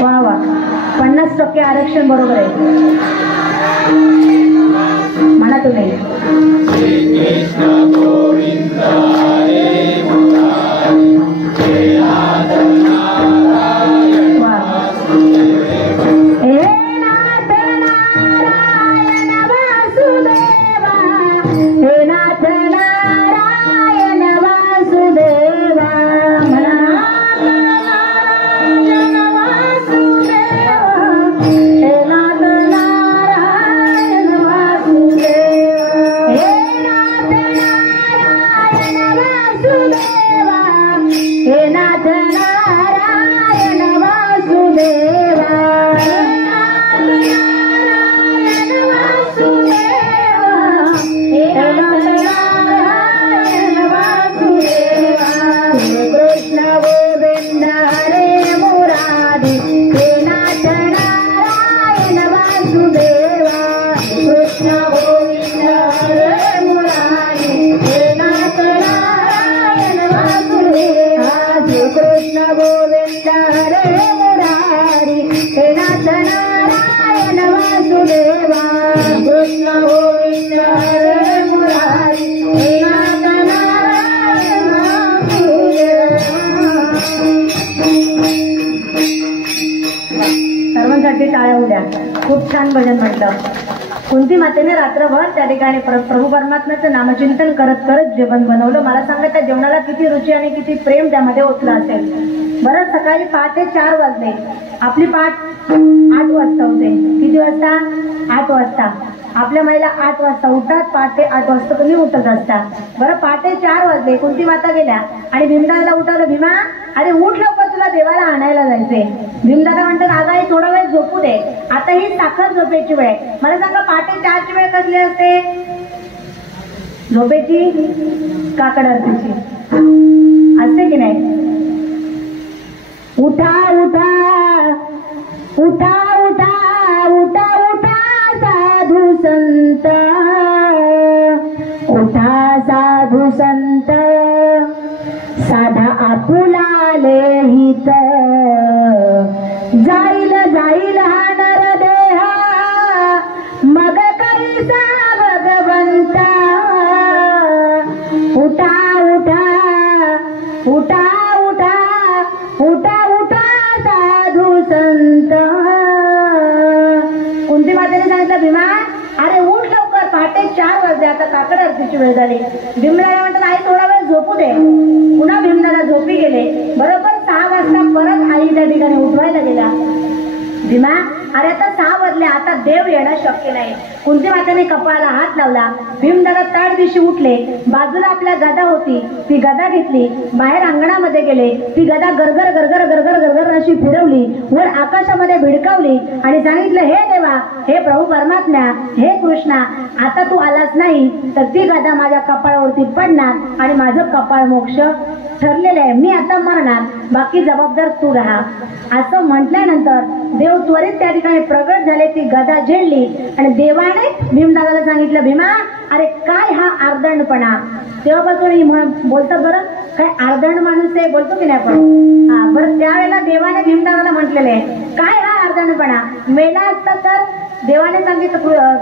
वा वा. 50% आरक्षण बरोबर आहे. म्हणा तुम्ही. सर्वांसाठी टाळ्या उद्या. खूप छान भजन म्हटलं. कुंती मातेने रात्रभर त्या ठिकाणी प्रभू परमात्म्याचं नामचिंतन करत करत जेवण बनवलं. मला सांगा त्या जेवणाला किती रुची आणि किती प्रेम त्यामध्ये ओतलं असेल. बरं, सकाळी पहाटे 4 वाजले. आपली पाठ 8 वाजता होते. किती वाजता? 8 वाजता. आपल्या महिला 8 वाजता उठतात. पहाटे 8 वाजता तुम्ही उठत असता. बरं, पहाटे 4 वाजले. कुंती माता गेल्या आणि भीमदादाला उठवलं. भीमा, अरे उठ लवकर, तुला देवाला आणायला जायचंय. भीमदादा म्हणतात, अगं आई थोडा वेळ झोपू दे, आता ही साखर झोपेची वेळ. मला सांगा, पहाटे 4ची वेळ कसली असते? झोपेची? काकड आरतीची असते की नाही? उठा उठा उठा उठा उठा साधू संत साधा आपुला लेहित जाईल जाईल हा नरदेहा मग कैसा भगवंता उठा उठा उठा उठा उठा उठा साधू संत. कुंती मातेने सांगितलं भीमा अरे उठ लवकर पहाटे 4 वाजले आता काकड आरतीची वेळ झाली. भीमदादा म्हणतात आई थोडा वेळ झोपू दे. पुन्हा भीमदादा झोपी गेले. बरोबर 6 वाजता परत आई त्या ठिकाणी उठवायला गेला. भीमा अरे आता 6 वाजले आता देव येणं शक्य नाही. कुंती मातेने कपाळाला हात लावला. भीमदादा ताड दिवशी उठले. बाजूला आपल्या गदा होती ती गदा घेतली. बाहेर अंगणामध्ये गेले. ती गदा गरगर गरगर गरगर गरगर अशी फिरवली. वर आकाशामध्ये भिडकावली आणि सांगितलं हे देवा हे प्रभू परमात्म्या हे कृष्णा आता तू आलास नाही तर ती गदा माझ्या कपाळावरती पडणार आणि माझं कपाळ मोक्ष ठरलेलं आहे. मी आता मरणार बाकी जबाबदार तू राहा. असं म्हटल्यानंतर देव त्वरित त्या ठिकाणी प्रगट झाले. ती गदा झेलली आणि देवाने भीमदादाला सांगितलं भीमा अरे काय हा आर्दंडपणा. तेव्हापासून बोलतात बरं काय आर्दंड माणूस आहे बोलतो की नाही आपण. बरं त्यावेळेला देवाने भीमदादाला म्हटलेलं आहे काय हा आर्दंडपणा. मेला असता तर देवाने सांगितलं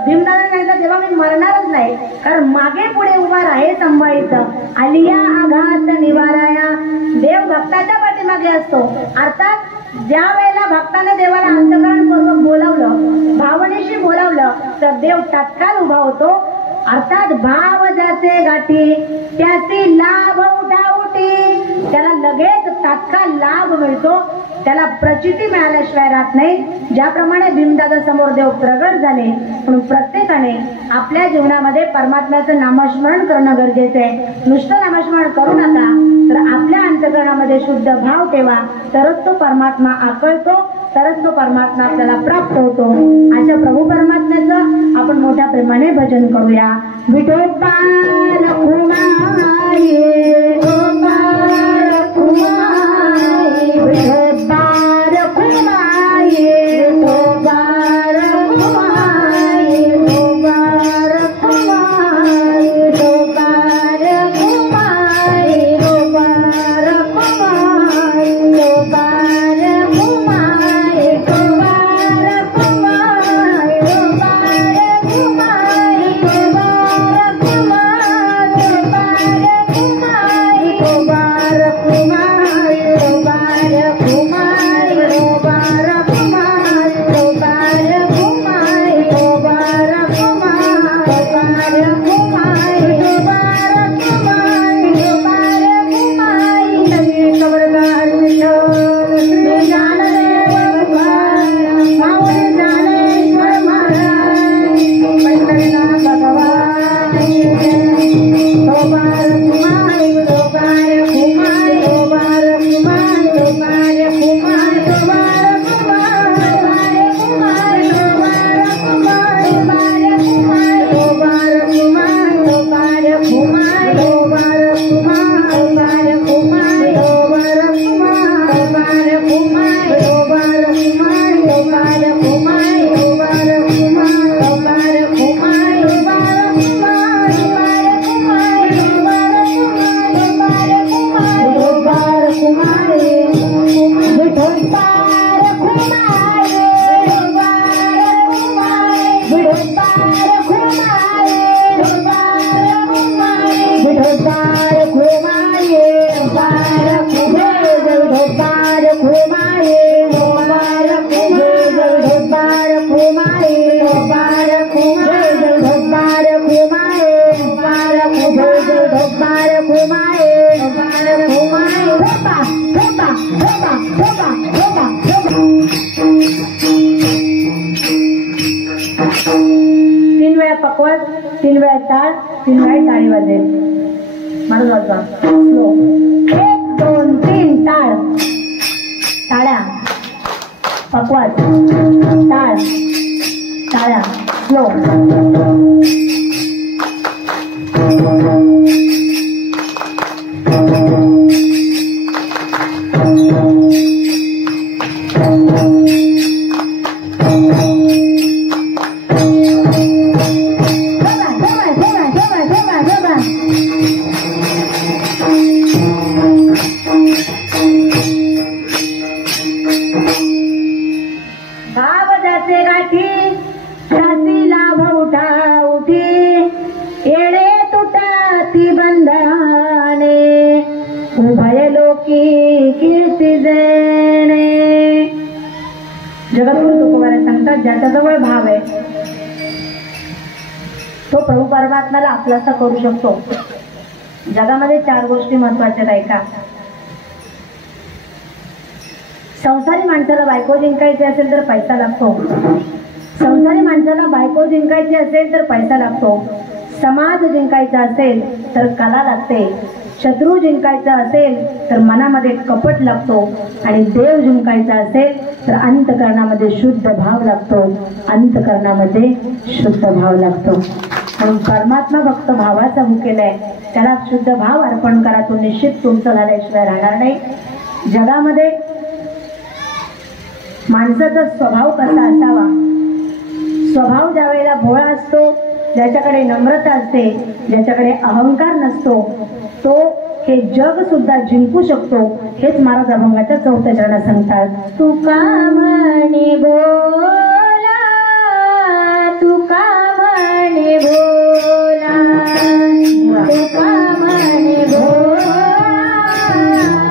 भीमदादाने सांगितलं देवा मी मरणारच नाही कारण मागे पुढे उभा राहे सांभाळीचं आलिया आघात निवाराया. देव भक्ताच्या पाठीमागे असतो. अर्थात ज्या वेळेला भक्ताने देवाला अंतःकरणपूर्वक बोलावलं भावनेशी बोलावलं तर देव तत्काळ उभा होतो. अर्थात भाव ज्याचे गाठी त्याची लाभ उठाउठी. त्याला लगेच तात्काळ लाभ मिळतो. त्याला प्रचिती मिळाल्याशिवाय राहत नाही. ज्याप्रमाणे भीमदादा समोर देव प्रगट झाले म्हणून प्रत्येकाने आपल्या जीवनामध्ये परमात्म्याचं नामस्मरण करणं गरजेचं आहे. नुसतं नामस्मरण करू नका तर आपल्या अंतःकरणामध्ये शुद्ध भाव ठेवा तरच तो परमात्मा आकळतो तरच तो परमात्मा आपल्याला प्राप्त होतो. अशा प्रभू परमात्म्याचं आपण मोठ्या प्रेमाने भजन करूया. विठोबा रखुमाई विठोबा रखुमाई विठोबा रखुमाई विठोबा रखुमाई विठोबा रखुमाई विठोबा रखुमाई विठोबा रखुमाई विठोबा तीन वेळा पकवास, 3 वेळा टाळ, 3 वेळा टाळी वाजेल. म्हणून वाजवा स्लो. 1 2 3 टाळ. टाळ्या पकवास टाळ टाळ्या स्लो. भाव जाचे गाठी शासी लाभ उठा उठी येणे तुटा ती बंधने उभय लोकी कीर्ती देणे. जगद्गुरु तुकोबाराय सांगतात ज्याच्याजवळ भाव आहे तो प्रभू परमात्म्याला आपलासा करू शकतो. जगामध्ये 4 गोष्टी महत्वाच्या आहेत का? संसारी माणसाला बायको जिंकायची असेल तर पैसा लागतो. संसारी माणसाला बायको जिंकायची असेल तर पैसा लागतो. समाज जिंकायचा असेल तर कला लागते. शत्रू जिंकायचा असेल तर मनामध्ये कपट लागतो. आणि देव जिंकायचा असेल तर अंतःकरणामध्ये शुद्ध भाव लागतो. अंतःकरणामध्ये शुद्ध भाव लागतो. म्हणून परमात्मा भक्त भावाचा भुकेला आहे. त्याला शुद्ध भाव अर्पण करा. तो निश्चित तुमचं झाल्याशिवाय राहणार नाही. जगामध्ये माणसाचा स्वभाव कसा असावा? स्वभाव ज्या वेळेला भोळा असतो, ज्याच्याकडे नम्रता असते, ज्याच्याकडे अहंकार नसतो, तो हे जग सुद्धा जिंकू शकतो. हेच महाराज अभंगाच्या 4थ्या चरणात सांगतात. तुका म्हणे बोला, तुका म्हणे बोला, तुका म्हणे बोला,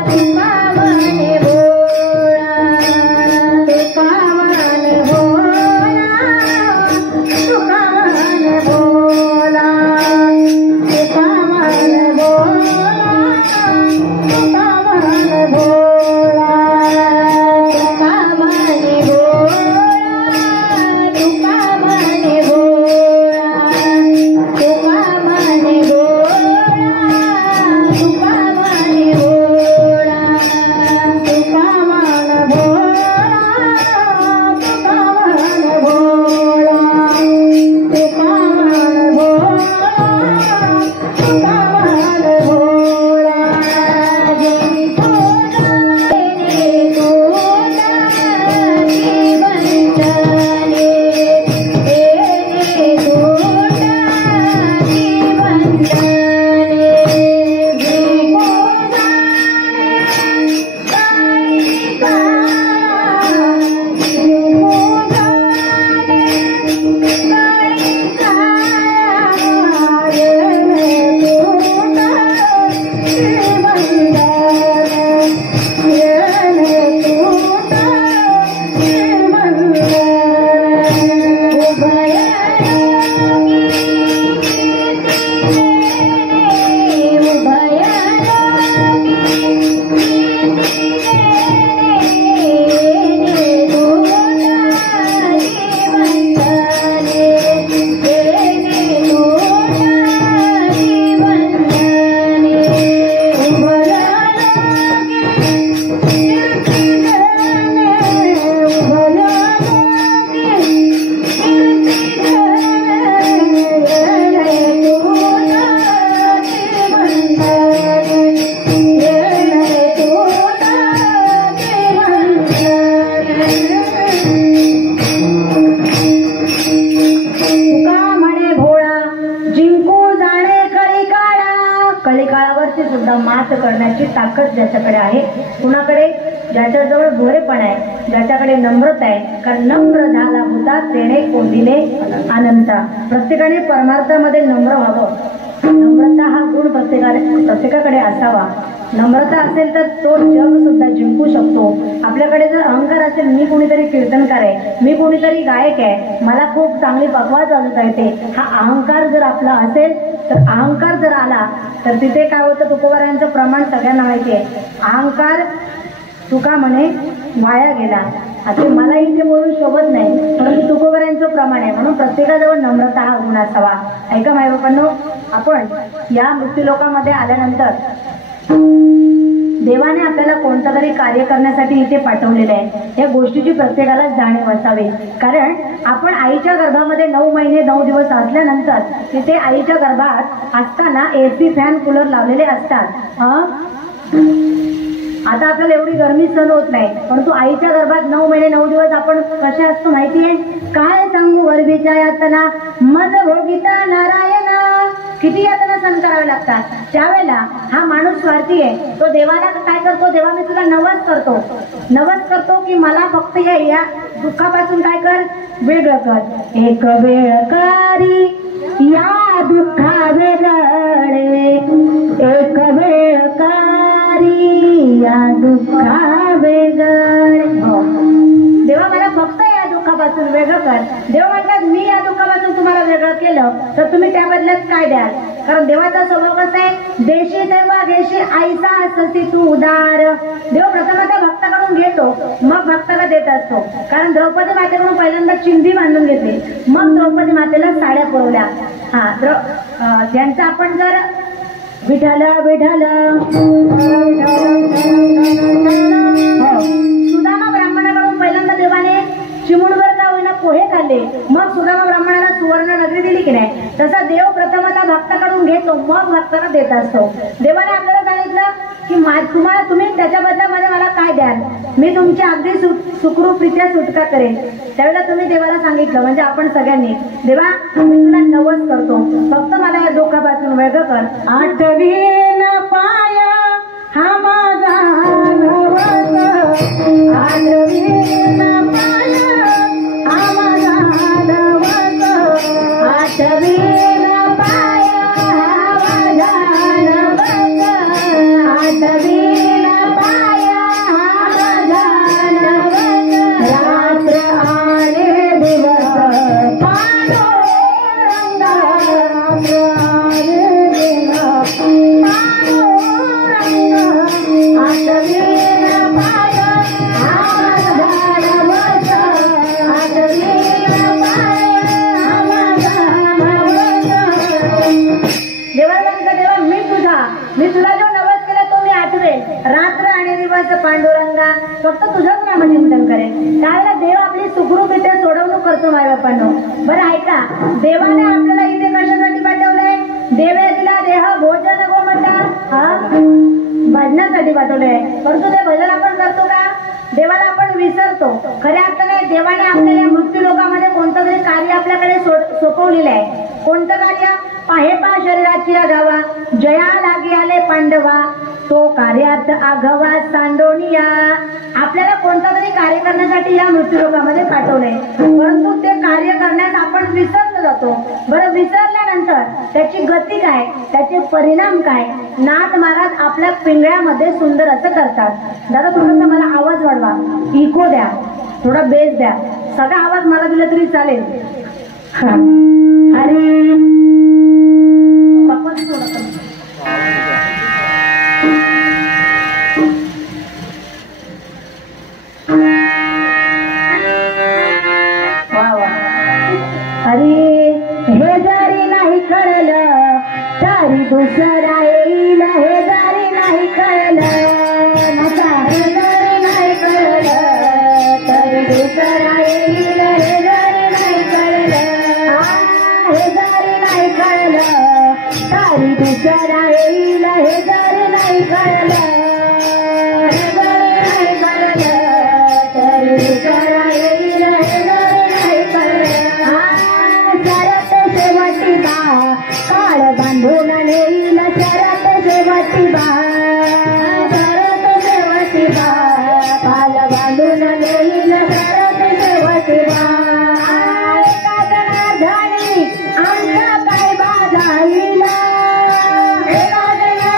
तुका म्हणे बोला, तुका म्हणे बोला, तुका म्हणे बोला, तुका म्हणे बोला, तुका म्हणे बोला, तुका म्हणे बोला, तुका म्हणे बोला, तुका म्हणे बोला, तुका म्हणे बोला, तुका म्हणे बोला, तुका म्हणे बोला, तुका म्हणे बोला, तुका म्हणे बोला. मात करण्याची ताकद ज्याच्याकडे आहे, कुणाकडे ज्याच्याजवळ भोळेपण आहे, ज्याच्याकडे नम्रता आहे. कारण नम्र झाला होता तेणे कोंडिले अनंता. प्रत्येकाने परमार्थामध्ये नम्र व्हावं. नम्रता हा गुण प्रत्येकाकडे असावा. नम्रता असेल तर तो जग सुद्धा जिंकू शकतो. आपल्याकडे जर अहंकार असेल, मी कोणीतरी कीर्तनकार आहे, मी कोणीतरी गायक आहे, मला खूप चांगली पकवाज वाजवता येते, हा अहंकार जर आपला असेल तर अहंकार जर आला तर तिथे काय होतं? तुकोबारायांचं प्रमाण सगळ्यांना माहिती आहे. अहंकार तुका म्हणे वाया गेला. आता मला इथे बोलून शोभत नाही, परंतु तुकोबारायांचं प्रमाण आहे. म्हणून प्रत्येकाजवळ नम्रता हा गुण असावा. ऐका माय बाबांनो, आपण या मृत्यूलोकामध्ये आल्यानंतर देवाने आपल्याला कोणतं तरी कार्य करण्यासाठी इथे पाठवलेलं आहे. या गोष्टीची प्रत्येकाला जाणीव असावी. कारण आपण आईच्या गर्भामध्ये 9 महिने 9 दिवस असल्यानंतर तिथे आईच्या गर्भात असताना AC फॅन कूलर लावलेले असतात. आता आपल्याला एवढी गरमी सहन होत नाही, परंतु आईच्या गर्भात 9 महिने 9 दिवस आपण कसे असतो माहिती आहे? काय सांगू गरबीच्या यातना मज भोगिता नारायणा किती यातना सहन करावे लागतात. त्यावेळेला हा माणूस स्वार्थी आहे. तो देवाला काय करतो, देवा मी तुला नवस करतो की मला फक्त या दुःखापासून काय कर, वेगळं कर. एक वेळकारी या दुःखा वेगळे, एक वेळकारी या दुःखा वेगळे. देवा मला फक्त या दुःखापासून वेगळं कर. देव म्हणतात मी या दुःखापासून तुम्हाला वेगळं केलं तर तुम्ही त्या बदल्यात काय द्याल. कारण देवाचा स्वभाव कसा आहे, देशी देवा घेशी आईसा असती तू उदार. देव प्रथम त्या भक्ताकडून घेतो मग भक्ताला देत असतो. कारण द्रौपदी मातेकडून पहिल्यांदा चिंधी बांधून घेतली, मग द्रौपदी मातेला साड्या पुरवल्या. त्यांचा आपण जर विठ्ठल विठ्ठल सुदामा ब्राह्मणाकडून पहिल्यांदा देवाने चिमुडभर का होईना पोहे खाल्ले, मग सुदामा ब्राह्मणाला सुवर्ण नगरी दिली की नाही. तसा देव प्रथमतः भक्ताकडून घेतो मग भक्ताला देत असतो. देवाने आपल्याला सांगितलं की तुम्ही त्याच्या बदल्यामध्ये मला काय द्याल, मी तुमची अगदी सुखरूपरित्या सुटका करेन. त्यावेळेला तुम्ही देवाला सांगितलं म्हणजे आपण सगळ्यांनी, देवा मी तुला नवस करतो फक्त मला या दुःखापासून वेगळं कर. आठवीन पाय हा माझा नवस, आठवीन पाय हा माझा नवस, आठवीन पाय हा माझा नवस, आठवीन पाय हा माझा नवस. रात्र आणि दिवस पांडुरंग, रात्र आणि दिवस पांडुरंग, आठवीन पाय हा माझा नवस, आठवीन पाय हा माझा नवस. देवाला सांगता देवा मी तुला जो नवस केला तो मी आठवेल, रात्र आणि दिवस पांडुरंगा फक्त तुझंच नामचिंतन करेल. त्यावेळेला देव आपली सुखरूप इथे सोडवणूक करतो माय बापांनो. बरं ऐका, देवाने आपल्याला इथे कशासाठी पाठवलंय, देवेतला देह भोजन गो म्हणतात भजनासाठी पाठवलंय. परंतु ते भजन आपण करतो का, देवाला आपण विसरतो. खऱ्या अर्थाने देवाने आपल्या या मृत्यू लोकामध्ये कोणतं तरी कार्य आपल्याकडे सोपवलेलं आहे. कोणतं कार्य, पाहे पा शरीराची आगावा जया लागी आले पांडवा, तो कार्यार्थ आघावा सांडोनिया. आपल्याला कोणता तरी कार्य करण्यासाठी या मृत्यू लोकामध्ये पाठवलंय, परंतु ते कार्य करण्यास आपण विसरलो जातो. बरं, विसरल्यानंतर त्याची गती काय, त्याचे परिणाम काय, नाथ महाराज आपल्या पिंगळ्यामध्ये सुंदर असं करतात. दादा थोडासा मला आवाज वाढवा, इको द्या, थोडा बेस द्या, सगळा आवाज मला दिला तरी चालेल. अरे हे जरी नाही कळलं तरी दुसरा येईल, हे जरी नाही कळलं, हे जरी नाही कळलं तरी दुसरा येईल, हे जरी नाही कळलं, हे जरी नाही कळलं तरी दुसरा येईल, हे जरी नाही कळलं, हे जरी नाही कळलं तरी दुसरा येईल, हे जरी नाही कळलं. शेवटी बा काळ बांधून नेईल, शरत शेवटी बा, शरत शेवटी बा काळ बांधून नेईल, शरत शेवटी बा. एका जणार्धनी आमचा काय बाजाईल, एका जणार्धनी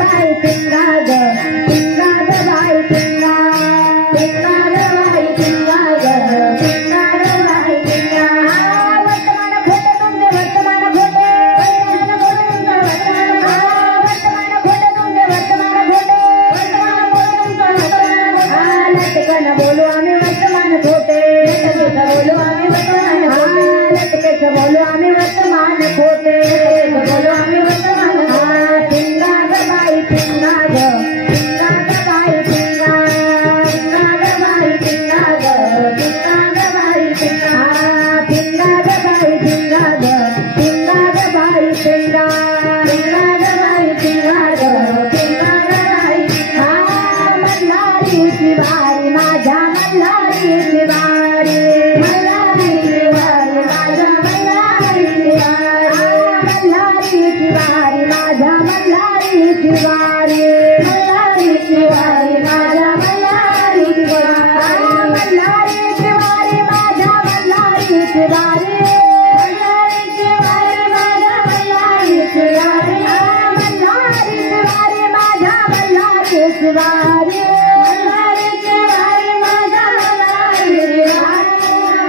बाई पिंगा ग पिंगा ग बाई पिंगा पिंगा ग बाई पिंगा ग पिंगा ग बाई पिंगा वर्तमान खोटे तुमचे वर्तमान खोटे वर्तमान खोटे तुमचे वर्तमान खोटे लटकन बोलू आम्ही वर्तमान खोटे बोलू आम्ही वर्तमान खोटे लटकेच बोलू आम्ही वर्तमान खोटे बोलू आम्ही वर्तमान पिंगा ग बाई पिंगा ग पिंगा ग बाई पिंगा पिंगा ग बाई पिंगा ग पिंगा ग बाई पिंगा पिंगा ग बाई पिंगा ग पिंगा ग बाई पिंगा पिंगा ग बाई पिंगा ग पिंगा ग बाई मल्हारीची वारी माझ्या मल्हारीची वारी मल्हारीची वारी माझ्या मल्हारीची वारी मल्हारीची वारी माझ्या मल्हारीची वारी मल्हारीची वारी माझ्या मल्हारीची वारी मल्हारीची वारी माझ्या मल्हारीची वारी मल्हारीची वारी माझ्या मल्हारीची वारी मल्हारीची वारी माझ्या मल्हारीची वारी मल्हारीची वारी माझ्या मल्हारीची वारी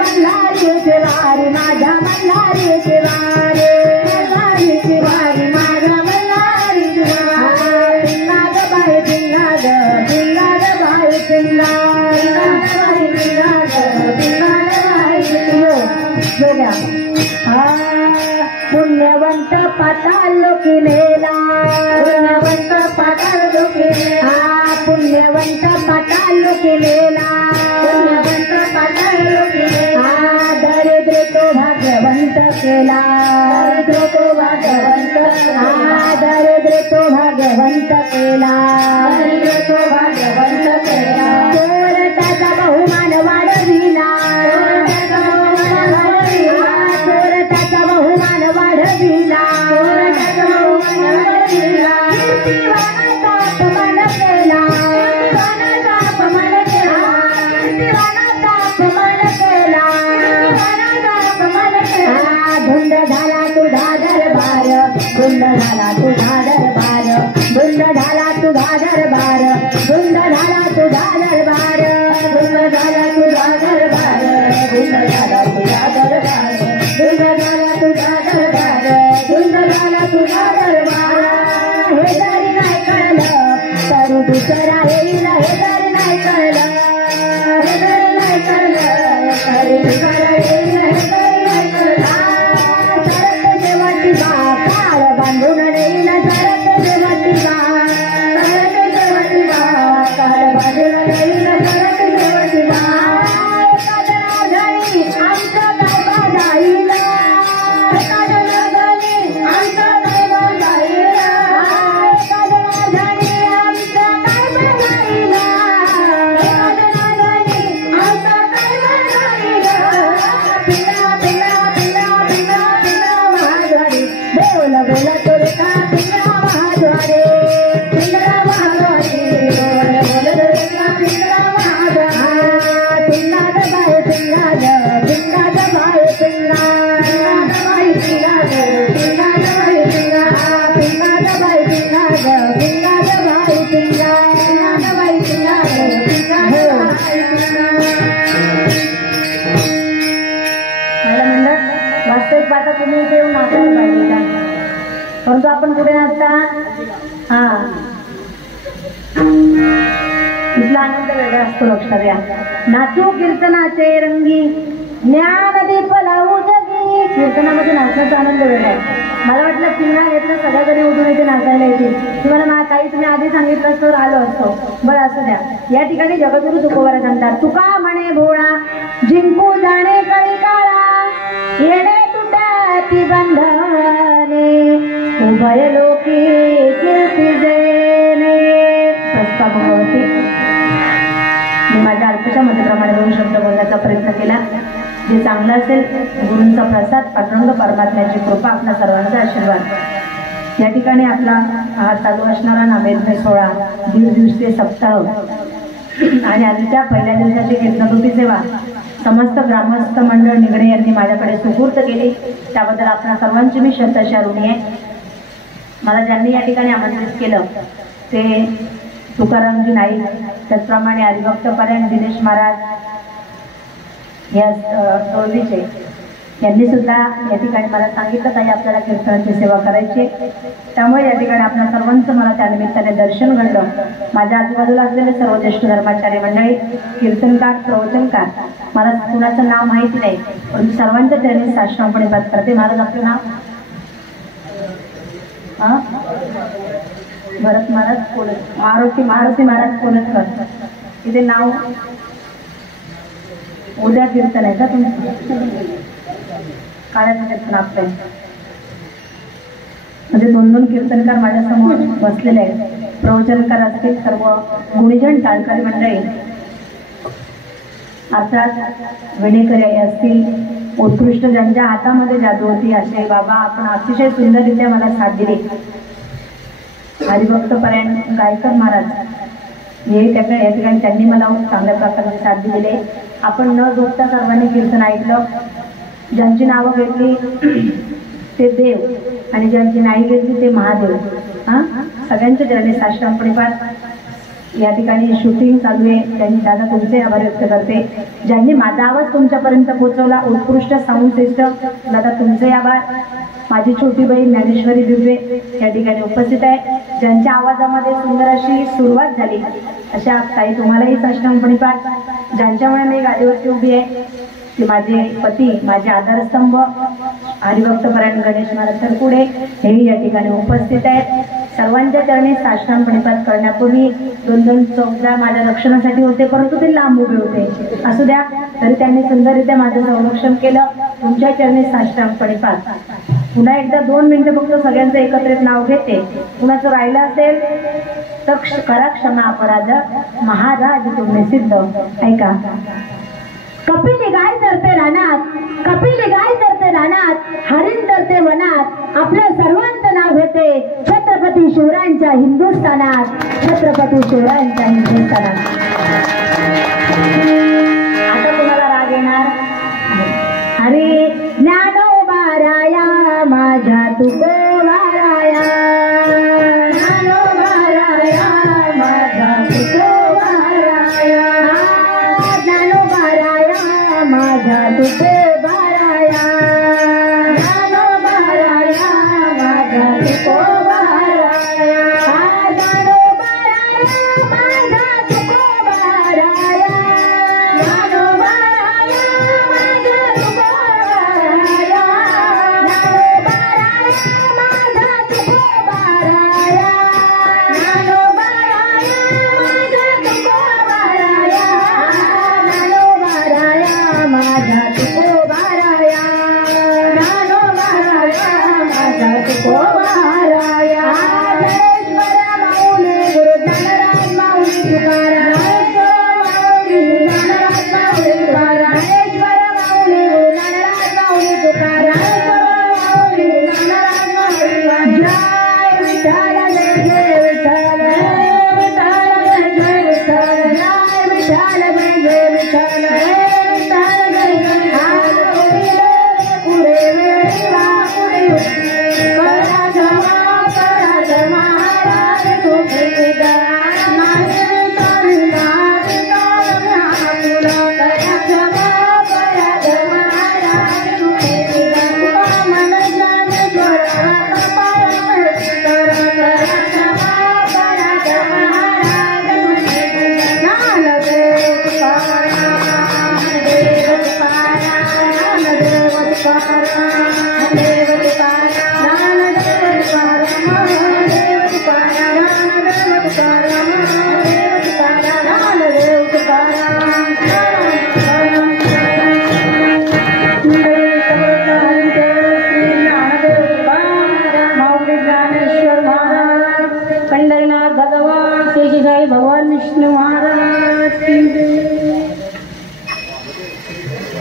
मल्हारीची वारी माझ्या मल्हारीची वारी मल्हारीची वारी माझ्या मल्हारीची वारी पिंगा ग बाई पिंगा ग पिंगा ग बाई पिंगा पिंगा ग पिंगा ग बाई पिंगा पुण्यवंत पाताल लोकी मेला पुण्यवंत पाताल लोकी पुण्यवंत पाताल लोकी मेला पुण्यवंत पाताल लोकी दरिद्र तो भाग्यवंत केला दरिद्र तो भाग्यवंत दरिद्र तो भाग्यवंत केला दरिद्र तो भाग्यवंत केला चोरटाचा बहुमान वाढविला चोरटाचा बहुमान वाढविला कीर्तिवानाचा अपमान केला कीर्तिवानाचा अपमान केला कीर्तिवानाचा अपमान केला कीर्तिवानाचा अपमान केला धुंद झाला तुझा दरबार धुंद झाला तुझा दरबार धुंद झाला तुझा दरबार धुंद झाला तुझा दरबार धुंद झाला तुझा दरबार धुंद झाला तुझा दरबार धुंद झाला तुझा दरबार धुंद झाला तुझा दरबार हे जरी नाही कळलं तरी दुसरा येईल हे जरी नाही कळलं हे जरी नाही कळलं तरी दुसरा येईल हे जरी नाही कळलं सरत जेवटी बा काळ बांधून येईल सरत जेवटी बा सरत जेवटी बा काळ बांधून येईल सरत जेवटी बा एखाद्या घरी आमचं काय बाजाईल एखाद्या घरी आमचं काय बाजाईल एखाद्या घरी आमचं काय बाजाईल एखाद्या घरी आमचं काय बाजाईल पिंगा पिंगा पिंगा पिंगा पिंगा महाद्वारी बोल बोल तुरका पिंगा महाद्वारी पिंगा महाद्वारी बोल बोल तुरका पिंगा महाद्वारी पिंगा ग बाई पिंगा ग पिंगा ग बाई पिंगा पिंगा ग बाई पिंगा पिंगा ग बाई पिंगा पिंगा ग बाई पिंगा पिंगा ग बाई पिंगा पिंगा ग बाई पिंगा मला म्हणलं वास्तविक पाहता तुम्ही इथे येऊन नाचायला पाहिजे का परंतु आपण कुठे नाचता इथला आनंद वेगळा असतो लक्षात घ्या नाचू कीर्तनाचे रंगी ज्ञानदीप लावू जगी कीर्तनामध्ये नाचण्याचा आनंद वेगळा आहे मला वाटलं पिंगा घेतलं सगळ्या घरी उठून इथे नाचायला येतील तुम्हाला काही तुम्ही आधी सांगितलं असतो आलो असतो बरं असू द्या या ठिकाणी जगद्गुरु तुकोबारा सांगतात तुका म्हणे भोळा जिंकू जाणे कळी काळा येणे तुटाती बंधने उभय लोकी कीर्ती जयने प्रस्ताव भगवती मी माझ्या अल्पशा मतेप्रमाणे 2 शब्द बोलण्याचा प्रयत्न केला जे चांगलं असेल गुरूंचा प्रसाद पांडुरंग परमात्म्याची कृपा आपल्या सर्वांचा आशीर्वाद या ठिकाणी आपला हा चालू असणारा नामयज्ञ सोहळा 1.5 दिवसीय सप्ताह आणि आजच्या पहिल्या दिवसाची कीर्तनकृती सेवा समस्त ग्रामस्थ मंडळ निगडे यांनी माझ्याकडे सुपूर्त केली त्याबद्दल आपल्या सर्वांची मी शतशः ऋणी आहे मला ज्यांनी या ठिकाणी आमंत्रित केलं ते तुकारामजी नाईक, त्याचप्रमाणे हरिभक्तपरायण दिनेश महाराज या टोळीचे यांनी सुद्धा या ठिकाणी मला सांगितलं ताई आपल्याला कीर्तनाची सेवा करायची, त्यामुळे या ठिकाणी आपल्या सर्वांचं मला त्यानिमित्ताने दर्शन घडलं। माझ्या आजूबाजूला असलेले सर्व ज्येष्ठ धर्माचार्य मंडळी, कीर्तनकार, प्रवचनकार, मला कुणाचं नाव माहिती नाही परंतु सर्वांच्या चरणी साष्टांगपणे पात करते। महाराज आपलं नाव? भरत महाराज कोलत, मारुती महाराज कोलतकर। इथे नाव उद्या कीर्तन आहे का तुमचं? काळ्याचं कीर्तन आपलं म्हणजे 2-2 कीर्तनकार माझ्यासमोर बसलेले आहेत। प्रवचनकार असतील सर्व गुणीजन टाळकरी मंडळी, अर्थात वेणेकरी असतील, उत्कृष्ट ज्यांच्या हातामध्ये जादू होती असे बाबा आपण अतिशय सुंदररित्या मला साथ दिली। हरिभक्तपरायण गायकर महाराज हे या ठिकाणी त्यांनी मला चांगल्या प्रकारे साथ दिलेली आहे। आपण न झोपता सर्वांनी कीर्तन ऐकलं। ज्यांची नावं घेतली ते देव आणि ज्यांची नाही घेतली ते महादेव। सगळ्यांच्या चरणी साष्टांगपणे पात। या ठिकाणी शूटिंग चालू आहे, त्यांनी दादा तुमचे आभार व्यक्त करते। ज्यांनी माझा आवाज तुमच्यापर्यंत पोहोचवला, उत्कृष्ट साऊंड सिस्टम, दादा तुमचे आभार। माझी छोटी बहीण ज्ञानेश्वरी दिव्ये या ठिकाणी उपस्थित आहे, ज्यांच्या आवाजामध्ये सुंदर अशी सुरुवात झाली अशा ताई तुम्हालाही साष्टांगपणे पात। ज्यांच्यामुळे मी गाडीवरती उभी आहे ते माझे पती, माझे आधारस्तंभ हरिभक्तपरायण गणेश महाराज तरकुडे हेही या ठिकाणी उपस्थित आहेत। सर्वांच्या चरणी साष्टांगपणे पात करण्यापूर्वी 2-2 चौकड्या माझ्या रक्षणासाठी होते परंतु ते लांब उभे होते, असू द्या तरी त्यांनी सुंदररित्या माझं संरक्षण केलं। तुमच्या चरणी साष्टांगपणे पात। पुन्हा एकदा 2 मिनिटं फक्त सगळ्यांचं एकत्रित नाव घेते। कुणाचं राहिलं असेल तर करा क्षमा अपराध, महाराज तुम्ही सिद्ध। ऐका, कपिली गाय चरते रानात, कपिली गाय चरते रानात, हरिण चरते वनात, आपल्या सर्वांचं नाव घेते छत्रपती शिवरायांच्या हिंदुस्थानात, छत्रपती शिवरायांच्या हिंदुस्थानात।